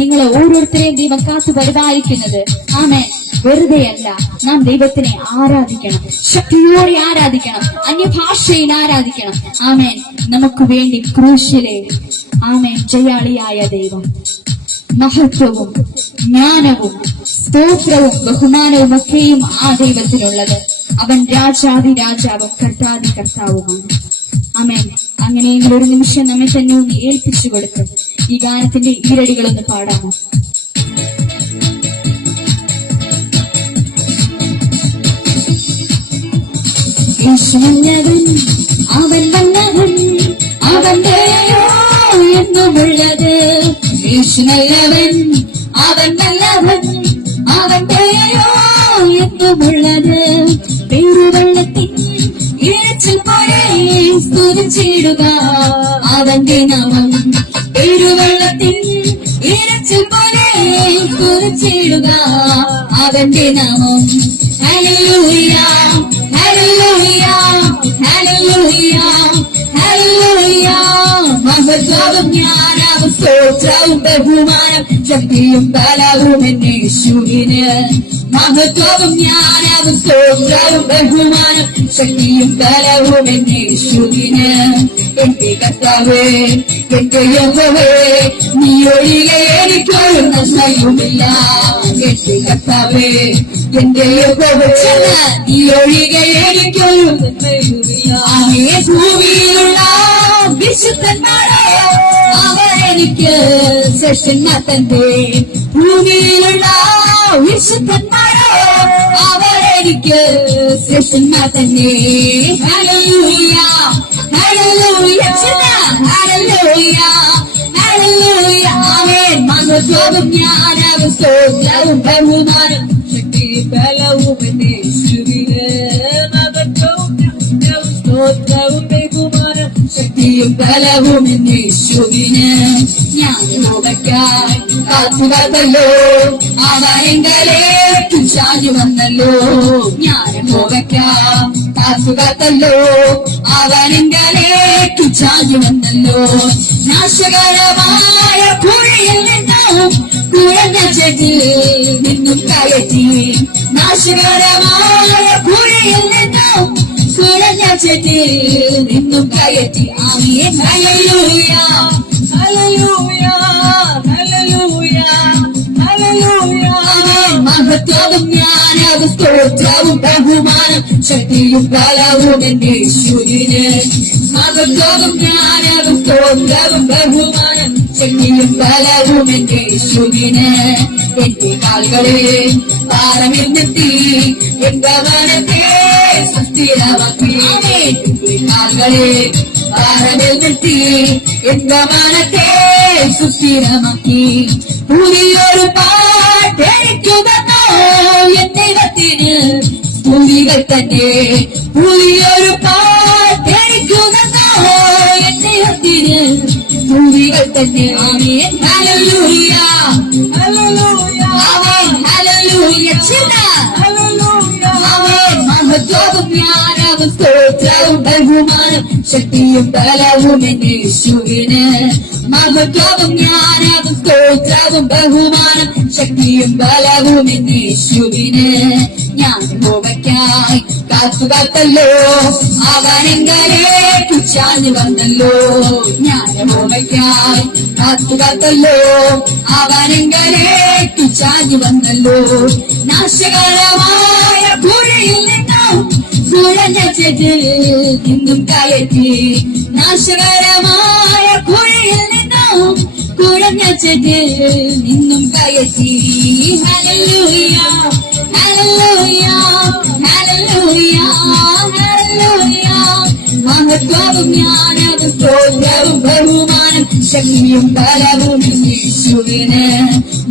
നിങ്ങളെ ഓരോരുത്തരെയും ദൈവം കാത്തു പരിപാലിക്കുന്നത് ആമേൻ വെറുതെയല്ല. നാം ദൈവത്തിനെ ആരാധിക്കണം, ശക്തിയോടെ ആരാധിക്കണം, അന്യഭാഷയിൽ ആരാധിക്കണം. ആമേൻ. നമുക്ക് വേണ്ടി ക്രൂശിലെ ആമേൻ ജയാളിയായ ദൈവം, മഹത്വവും ജ്ഞാനവും സ്തോത്രവും ബഹുമാനവും ഒക്കെയും ആ ദൈവത്തിനുള്ളത്. അവൻ രാജാതി രാജാവും കർത്താതി കർത്താവുമാണ്. ആമേൻ. അങ്ങനെയെങ്കിൽ ഒരു നിമിഷം നമ്മെ തന്നെ ഒന്ന് ഏൽപ്പിച്ചു കൊടുത്ത് ഈ ഗാനത്തിന്റെ ഈരടികളൊന്ന് പാടാമോ? യേശുവല്ലവൻ, അവൻ വല്ലവൻ, അവന്റെ എന്നുമുള്ളത്. യേശു നല്ലവൻ, അവൻ നല്ലവൻ, അവന്റെ എന്നുമുള്ളത്. പെരുവെള്ളത്തിൻ ഇരച്ചിൽ പോലെ സ്തുതിച്ചിടുക അവന്റെ നാമം. പെരുവെള്ളത്തിൻ ഇരച്ചിൽ പോലെ സ്തുതിച്ചിടുക അവന്റെ നാമം. ഹല്ലേലൂയ, ഹല്ലേലൂയ, ഹല്ലേലൂയ, ഹല്ലേലൂയ. മഹത്വവും ജ്ഞാനവും സ്തോത്രവും ബഹുമാനം ശക്തിയും ബലവും യേശുവിന്. മഹത്വവും ജ്ഞാനവും സ്തോത്രവും ബഹുമാനം ശക്തിയും ബലവും യേശുവിന്. എന്റെ കർത്താവേ, എന്റെ യഹോവേ, നീ ഒഴികെ എനിക്കൊരു നന്മയുമില്ല. എന്റെ കർത്താവേ, എന്റെ യഹോവേ, നീ ഒഴികെ എനിക്കൊരു നന്മയുമില്ല. അങ്ങേ ഭൂമിയിലുള്ള വിശുദ്ധന്മാരെ അവരെനിക്ക് ശേഷനാഥന്റെ. ഭൂമിയിലുള്ള വിശുദ്ധന്മാരെ അവരെനിക്ക് ശേഷനാഥന്റെ. ഹല്ലേലൂയ, ഹല്ലേലൂയ, ഹല്ലേലൂയ, ഹല്ലേലൂയ. ആമേൻ. മഹത്വവും ജ്ഞാനവും സ്തോത്രവും ബഹുമാനം ശക്തിയും ബലവും യേശുവിന്. മഹത്വവും ജ്ഞാനവും സ്തോത്രവും ബഹുമാനം ശക്തിയും ബലവും യേശുവിന്. ഞാൻ നോവയ്ക്കായി കാത്തുകാത്തല്ലോ, അവനെങ്കലേക്ക് ചാഞ്ഞു വന്നല്ലോ. ഞാൻ നോവയ്ക്കാം കാത്തുകാത്തല്ലോ, അവനെങ്കലേക്ക് ചാഞ്ഞു വന്നല്ലോ. നാശകരമായ കുഴിയിൽ നിന്നും കുഴഞ്ഞ ചെടിയിൽ നിന്നും കയറ്റി. നാശകരമായ കുഴിയിൽ നിന്നും കുഴഞ്ഞ ചെടിയിൽ നിന്നും കയറ്റി. ആമേൻ. ഹല്ലേലൂയ, ഹല്ലേലൂയ, ഹല്ലേലൂയ, ഹല്ലേലൂയ. ആമേൻ. മഹത്വവും ജ്ഞാനവും സ്തോത്രവും ബഹുമാനം ശക്തിയും ബലവും യേശുവിന്. മഹത്വവും ജ്ഞാനവും സ്തോത്രവും ബഹുമാനം ശക്തിയും ബലവും യേശുവിന്. എന്റെ കാലുകളെ പാറമിൽ നിർത്തി എന്റെ മനത്തെ സുസ്ഥിരമാക്കി. എന്റെ കാലുകളെ പാറമിൽ നിർത്തി എന്റെ മനത്തെ സുസ്ഥിരമാക്കി. പുതിയൊരു പാട്ടെനിക്കുതന്നോ എൻ ദൈവത്തിന് സ്തുതികൾ തന്നെ. പുതിയൊരു പാട്ടെനിക്കുതന്നോ എൻ ദൈവത്തിന് സ്തുതികൾ തന്നെ. ആമേൻ. ഹല്ലേലൂയ, ഹല്ലേലൂയ, ആമേൻ. ഹല്ലേലൂയ, ഹല്ലേലൂയ, ആമേൻ. മഹത്വവും ജ്ഞാനവും സ്തോത്രവും ബഹുമാനം ശക്തിയും ബലവും യേശുവിന്. മഹത്വവും ജ്ഞാനവും സ്തോത്രവും ബഹുമാനം ശക്തിയും ബലവും യേശുവിന്. ഞാൻ യഹോവയ്ക്കായി കാത്തുകാത്തല്ലോ, അവനെങ്കലേക്ക് ചാഞ്ഞു വന്നല്ലോ. ഞാൻ യഹോവയ്ക്കായി കാത്തുകാത്തല്ലോ, അവനെങ്കലേക്ക് ചാഞ്ഞു വന്നല്ലോ. നാശകരമായ കുഴിയിൽ നിന്നും കുഴഞ്ഞ ചെടിയിൽ നിന്നും കയറ്റി. നാശകരമായ കുഴിയിൽ നിന്നും കുഴഞ്ഞ ചെതിൽ നിന്നും കയറ്റി. ഹല്ലേലൂയ ഹല്ലേലൂയ ഹല്ലേലൂയ ഹല്ലേലൂയ. മഹത്വവും ജ്ഞാനവും സ്തോത്രവും ബഹുമാനം ശക്തിയും ബലവും യേശുവിന്.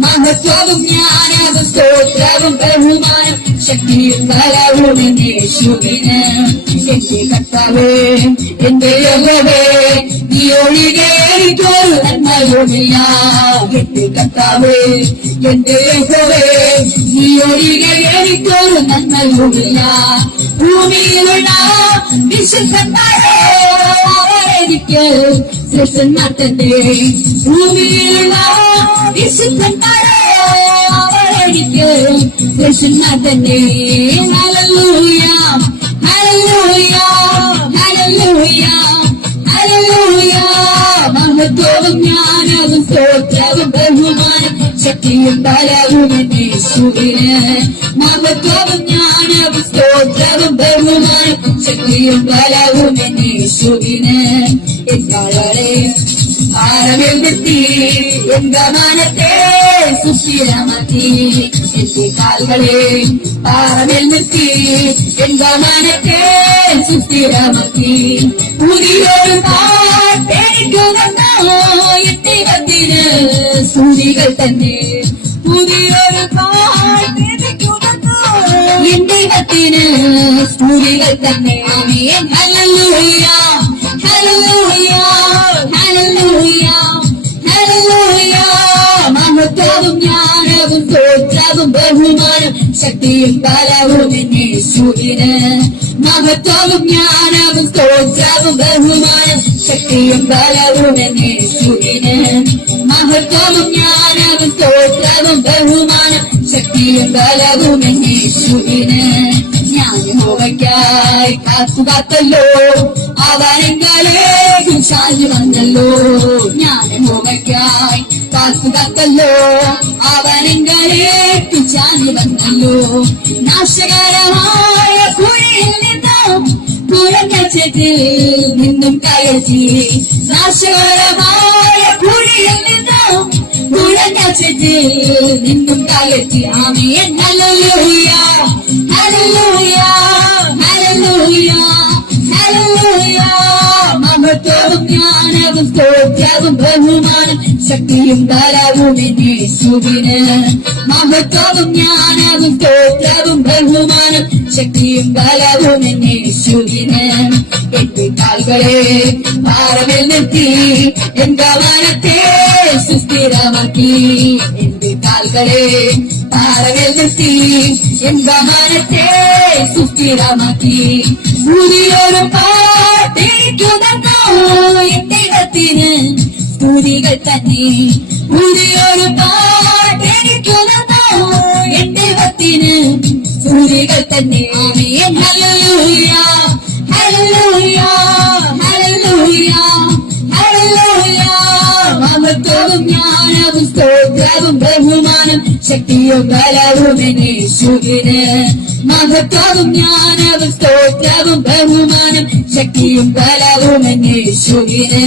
മഹത്വവും ജ്ഞാനവും സ്തോത്രവും ബഹുമാനം ശക്തിയും ബലവും യേശുവിന്. എന്റെ കർത്താവേ എന്റെ യഹോവേ നീ ഒഴികെ എനിക്കൊരു നന്മയുമില്ല. എന്റെ കർത്താവേ എന്റെ യഹോവേ നീ ഒഴികെ എനിക്കൊരു നന്മയുമില്ല. ഭൂമിയിലുള്ള വിശുദ്ധന്മാരെ എനിക്ക് ശ്രേഷ്ഠന്മാർ തന്നെ. ഭൂമിയിലുള്ള വിശുദ്ധന്മാരെ എനിക്ക് ശ്രേഷ്ഠന്മാർ തന്നെ. ഹല്ലേലൂയ ഹല്ലേലൂയ ഹല്ലേലൂയ ഹല്ലേലൂയ. മഹത്വവും ജ്ഞാനവും സ്തോത്രവും ബഹുമാനം ശക്തിയും ബലവും യേശുവിന്. മഹത്വവും ജ്ഞാനവും സ്തോത്രവും ബഹുമാനം ശക്തിയും ബലവും യേശുവിന്. എക്കാളെ ആരവിൽ നിർത്തി എന്റെ മനത്തെ സുസ്ഥിരമാക്കി. എന്റെ കാലുകളെ പാറവിൽ നിർത്തി എന്റെ മനത്തെ സുസ്ഥിരമാക്കി. പുതിയൊരു പാട്ടെനിക്കുവന്നോ എന്റെ ദൈവത്തിന് സ്തുതികൾ തന്നെ. പുതിയൊരു പാട്ടെനിക്കുവന്നോ എന്റെ ദൈവത്തിന് സ്തുതികൾ തന്നെ. ആമേൻ ഹല്ലേലൂയ ഹല്ലേലൂയ ഹല്ലേലൂയ ഹല്ലേലൂയ. മഹത്വവും ജ്ഞാനവും സ്തോത്രവും ബഹുമാനം ശക്തിയും ബലവും യേശുവിന്. മഹത്വവും ജ്ഞാനവും സ്തോത്രവും ബഹുമാനം ശക്തിയും ബലവും യേശുവിന്. മഹത്വവും ജ്ഞാനവും സ്തോത്രവും ബഹുമാനം ശക്തിയും ബലവും യേശുവിന്. ഞാൻ യഹോവയ്ക്കായി കാത്തുകാത്തല്ലോ അവനെങ്കാലേക്കും ചാഞ്ഞു വന്നല്ലോ. ഞാൻ യഹോവയ്ക്കായി കാത്തുകാത്തല്ലോ അവനെങ്കാലേക്കും ചാഞ്ഞു വന്നല്ലോ. നാശകരമായ കുഴിയിൽ നിന്നും കുഴഞ്ഞ ചെതിൽ നിന്നും കയറ്റി. നാശകരമായ കുഴിയിൽ നിന്നും കുഴഞ്ഞ ചെതിൽ നിന്നും കയറ്റി. ആമേൻ ഹല്ലേലൂയ ഹല്ലേലൂയ ഹല്ലേലൂയ ഹല്ലേലൂയ. മഹത്വവും ജ്ഞാനവും സ്തോത്രവും ബഹുമാനം ശക്തിയും ബലവും യേശുവിന്. മഹത്വവും ജ്ഞാനവും സ്തോത്രവും ബഹുമാനം ശക്തിയും ബലവും യേശുവിന്. എന്റെ കാലുകളെ പാറവിൽ നിർത്തി എന്റെ മനത്തെ സുസ്ഥിരമാക്കി. എന്റെ കാലുകളെ പാറവിൽ നിർത്തി എന്റെ മനത്തെ സുസ്ഥിരമാക്കി. പുതിയൊരു പാട്ടെനിക്കുവന്നോ എന്റെ ദൈവത്തിന് സ്തുതികൾ തന്നെ. പുതിയൊരു പാട്ടെനിക്കുവന്നോ എന്റെ ദൈവത്തിന് സ്തുതികൾ തന്നെ. ആമേൻ ഹല്ലേലൂയ ഹല്ലേലൂയ ഹല്ലേലൂയ ഹല്ലേലൂയ. മഹത്വവും ജ്ഞാനവും സ്തോത്രവും ബഹുമാനം ശക്തിയും ബലവും യേശുവിന്. മഹത്വവും ജ്ഞാനവും സ്തോത്രവും ബഹുമാനം ശക്തിയും ബലവും യേശുവിന്.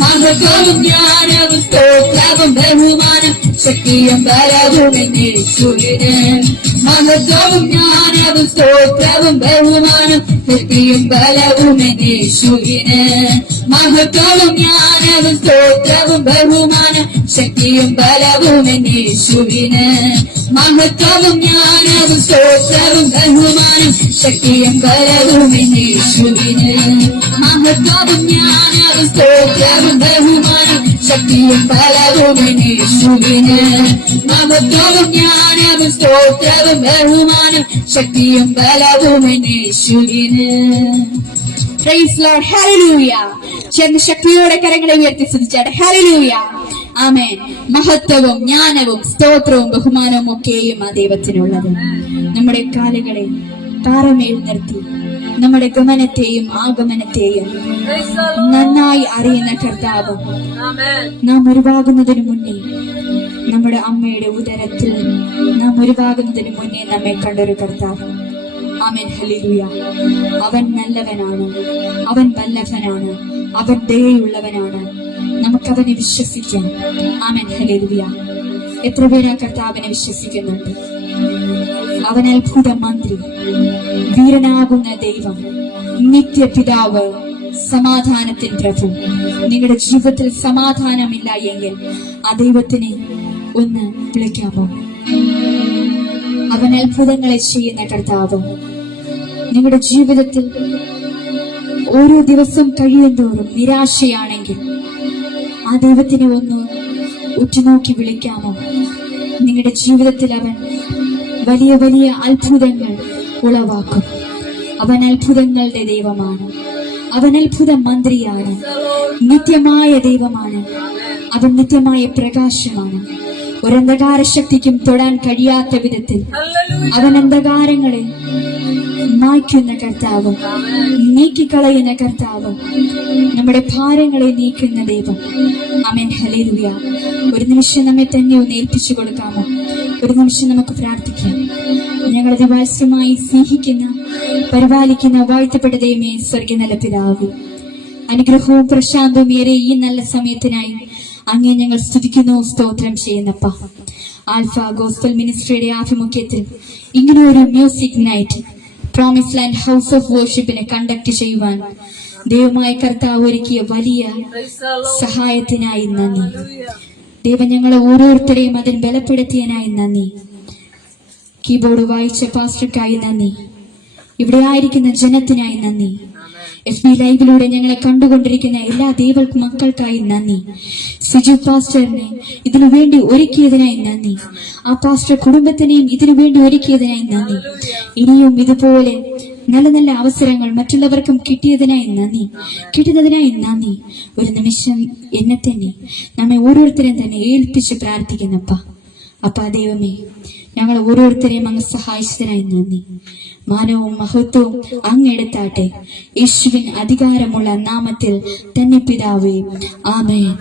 മഹത്വവും ജ്ഞാനവും സ്തോത്രവും ബഹുമാനം ശക്തിയും ബലവും യേശുവിന്. മഹത്വവും ജ്ഞാനവും സ്തോത്രവും ബഹുമാനം ശക്തിയും ബലവും യേശുവിന്. മഹത്വവും ജ്ഞാനവും സ്തോത്രവും ബഹുമാനം ശക്തിയും ബലവും യേശുവിന്. മഹത്വവും ജ്ഞാനവും സ്തോത്രവും ബഹുമാനം ശക്തിയും ബലവും യേശുവിന്. മഹത്വവും ജ്ഞാനവും സ്തോത്രവും ബഹുമാനം ശക്തിയും ബലവും യേശുവിന്. മഹത്വവും ജ്ഞാനവും സ്തോത്രവും ബഹുമാനം ശക്തിയും ബലവും യേശുവിന്. Praise Lord hallelujah. ചേർന്ന് ശക്തിയോടെ കരങ്ങളെ ഉയർത്തി സ്തുതിച്ചാട്ടെ. ഹല്ലേലൂയ ആമേൻ. മഹത്വവും ജ്ഞാനവും സ്തോത്രവും ബഹുമാനവും ഒക്കെയും ആ ദൈവത്തിനുള്ളത്. നമ്മുടെ കാലുകളെ താരമേൽ നിർത്തി നമ്മുടെ ഗമനത്തെയും ആഗമനത്തെയും നന്നായി അറിയുന്ന കർത്താവ് നാം ഉരുവാകുന്നതിന് മുന്നേ നമ്മുടെ അമ്മയുടെ ഉദരത്തിൽ നാം ഉരുവാകുന്നതിന് മുന്നേ നമ്മെ കണ്ടൊരു കർത്താവ്. Amen hallelujah. അവൻ നല്ലവനാണ്, അവൻ വല്ലഭനാണ്, അവൻ ദയയുള്ളവനാണ്. നമുക്കവനെ വിശ്വസിക്കാം. ആമേൻ. ഹല്ലേലൂയ. എത്ര പേരാ കർത്താവിനെ വിശ്വസിക്കുന്നുണ്ട്? അവൻ അത്ഭുത മന്ത്രി, വീരനാകുന്ന ദൈവം, നിത്യപിതാവ്, സമാധാനത്തിൻ പ്രഭു. നിങ്ങളുടെ ജീവിതത്തിൽ സമാധാനമില്ല എങ്കിൽ ആ ദൈവത്തിനെ ഒന്ന് വിളിക്കാമോ? അവൻ അത്ഭുതങ്ങളെ ചെയ്യുന്ന കർത്താവ്. നിങ്ങളുടെ ജീവിതത്തിൽ ഓരോ ദിവസം കഴിയുന്തോറും നിരാശയാണെങ്കിൽ ആ ദൈവത്തിനെ ഒന്ന് ഉറ്റുനോക്കി വിളിക്കാമോ? നിങ്ങളുടെ ജീവിതത്തിൽ അവൻ വലിയ വലിയ അത്ഭുതങ്ങൾ ഉളവാക്കും. അവൻ അത്ഭുതങ്ങളുടെ ദൈവമാണ്. അവൻ അത്ഭുത മന്ത്രിയാണ്. നിത്യമായ ദൈവമാണ്. അവൻ നിത്യമായ പ്രകാശമാണ്. ഒരു അന്ധകാര ശക്തിക്കും തൊടാൻ കഴിയാത്ത വിധത്തിൽ അവൻ അന്ധകാരങ്ങളെ മായ്ക്കുന്ന കർത്താവ്, നീക്കിക്കളയുന്ന കർത്താവ്, നമ്മുടെ ഭാരങ്ങളെ നീക്കുന്ന ദൈവം. ആമേൻ. ഹല്ലേലൂയ. ഒരു നിമിഷം നമ്മെ തന്നെ ഒന്ന് ഏൽപ്പിച്ചു കൊടുക്കാമോ? ഒരു നിമിഷം നമുക്ക് പ്രാർത്ഥിക്കാം. ഞങ്ങളെ ദിവസമായി സ്നേഹിക്കുന്ന, പരിപാലിക്കുന്ന വാഴ്ത്തപ്പെട്ട ദൈവമേ, സ്വർഗ്ഗ നല്ല പിതാവേ, അനുഗ്രഹവും പ്രശാന്തവും ഏറെ ഈ നല്ല സമയത്തിനായി അങ്ങേ ഞങ്ങൾ സ്തുതിക്കുന്നു, സ്തോത്രം ചെയ്യുന്നപ്പ. ആൽഫ ഗോസ്പൽ മിനിസ്ട്രിയുടെ ആഭിമുഖ്യത്തിൽ ഇങ്ങനെ ഒരു music night promise land house of വർഷിപ്പിനെ കണ്ടക്ട് ചെയ്യുവാൻ ദൈവമായ കർത്താവ് ഒരുക്കിയ വലിയ സഹായത്തിനായി നന്ദി. ദൈവം ഞങ്ങളെ ഓരോരുത്തരെയും അതിന് ബലപ്പെടുത്തിയതിനായി നന്ദി. കീബോർഡ് വായിച്ച പാസ്റ്റർക്കായി നന്ദി. ഇവിടെ ആയിരിക്കുന്ന ജനത്തിനായി നന്ദി. FB ലൈവിലൂടെ ഞങ്ങളെ കണ്ടുകൊണ്ടിരിക്കുന്ന എല്ലാ ദൈവ മക്കൾക്കായി നന്ദി. സിജു പാസ്റ്ററിനെ ഇതിനു വേണ്ടി ഒരുക്കിയതിനായി നന്ദി. ആ പാസ്റ്റർ കുടുംബത്തിനെയും ഇതിനു വേണ്ടി ഒരുക്കിയതിനായി നന്ദി. ഇനിയും ഇതുപോലെ നല്ല നല്ല അവസരങ്ങൾ മറ്റുള്ളവർക്കും കിട്ടിയതിനായി നന്ദി. ഒരു നിമിഷം എന്നെ തന്നെ, നമ്മെ ഓരോരുത്തരെയും തന്നെ ഏൽപ്പിച്ച് പ്രാർത്ഥിക്കുന്നപ്പ. അപ്പാ ദൈവമേ, ഞങ്ങൾ ഓരോരുത്തരെയും അങ്ങ് സഹായിച്ചതിനായി നന്ദി. മാനവും മഹത്വവും അങ്ങെടുത്താട്ടെ. യേശുവിൻ അധികാരമുള്ള നാമത്തിൽ തന്നെ പിതാവേ, ആമേൻ.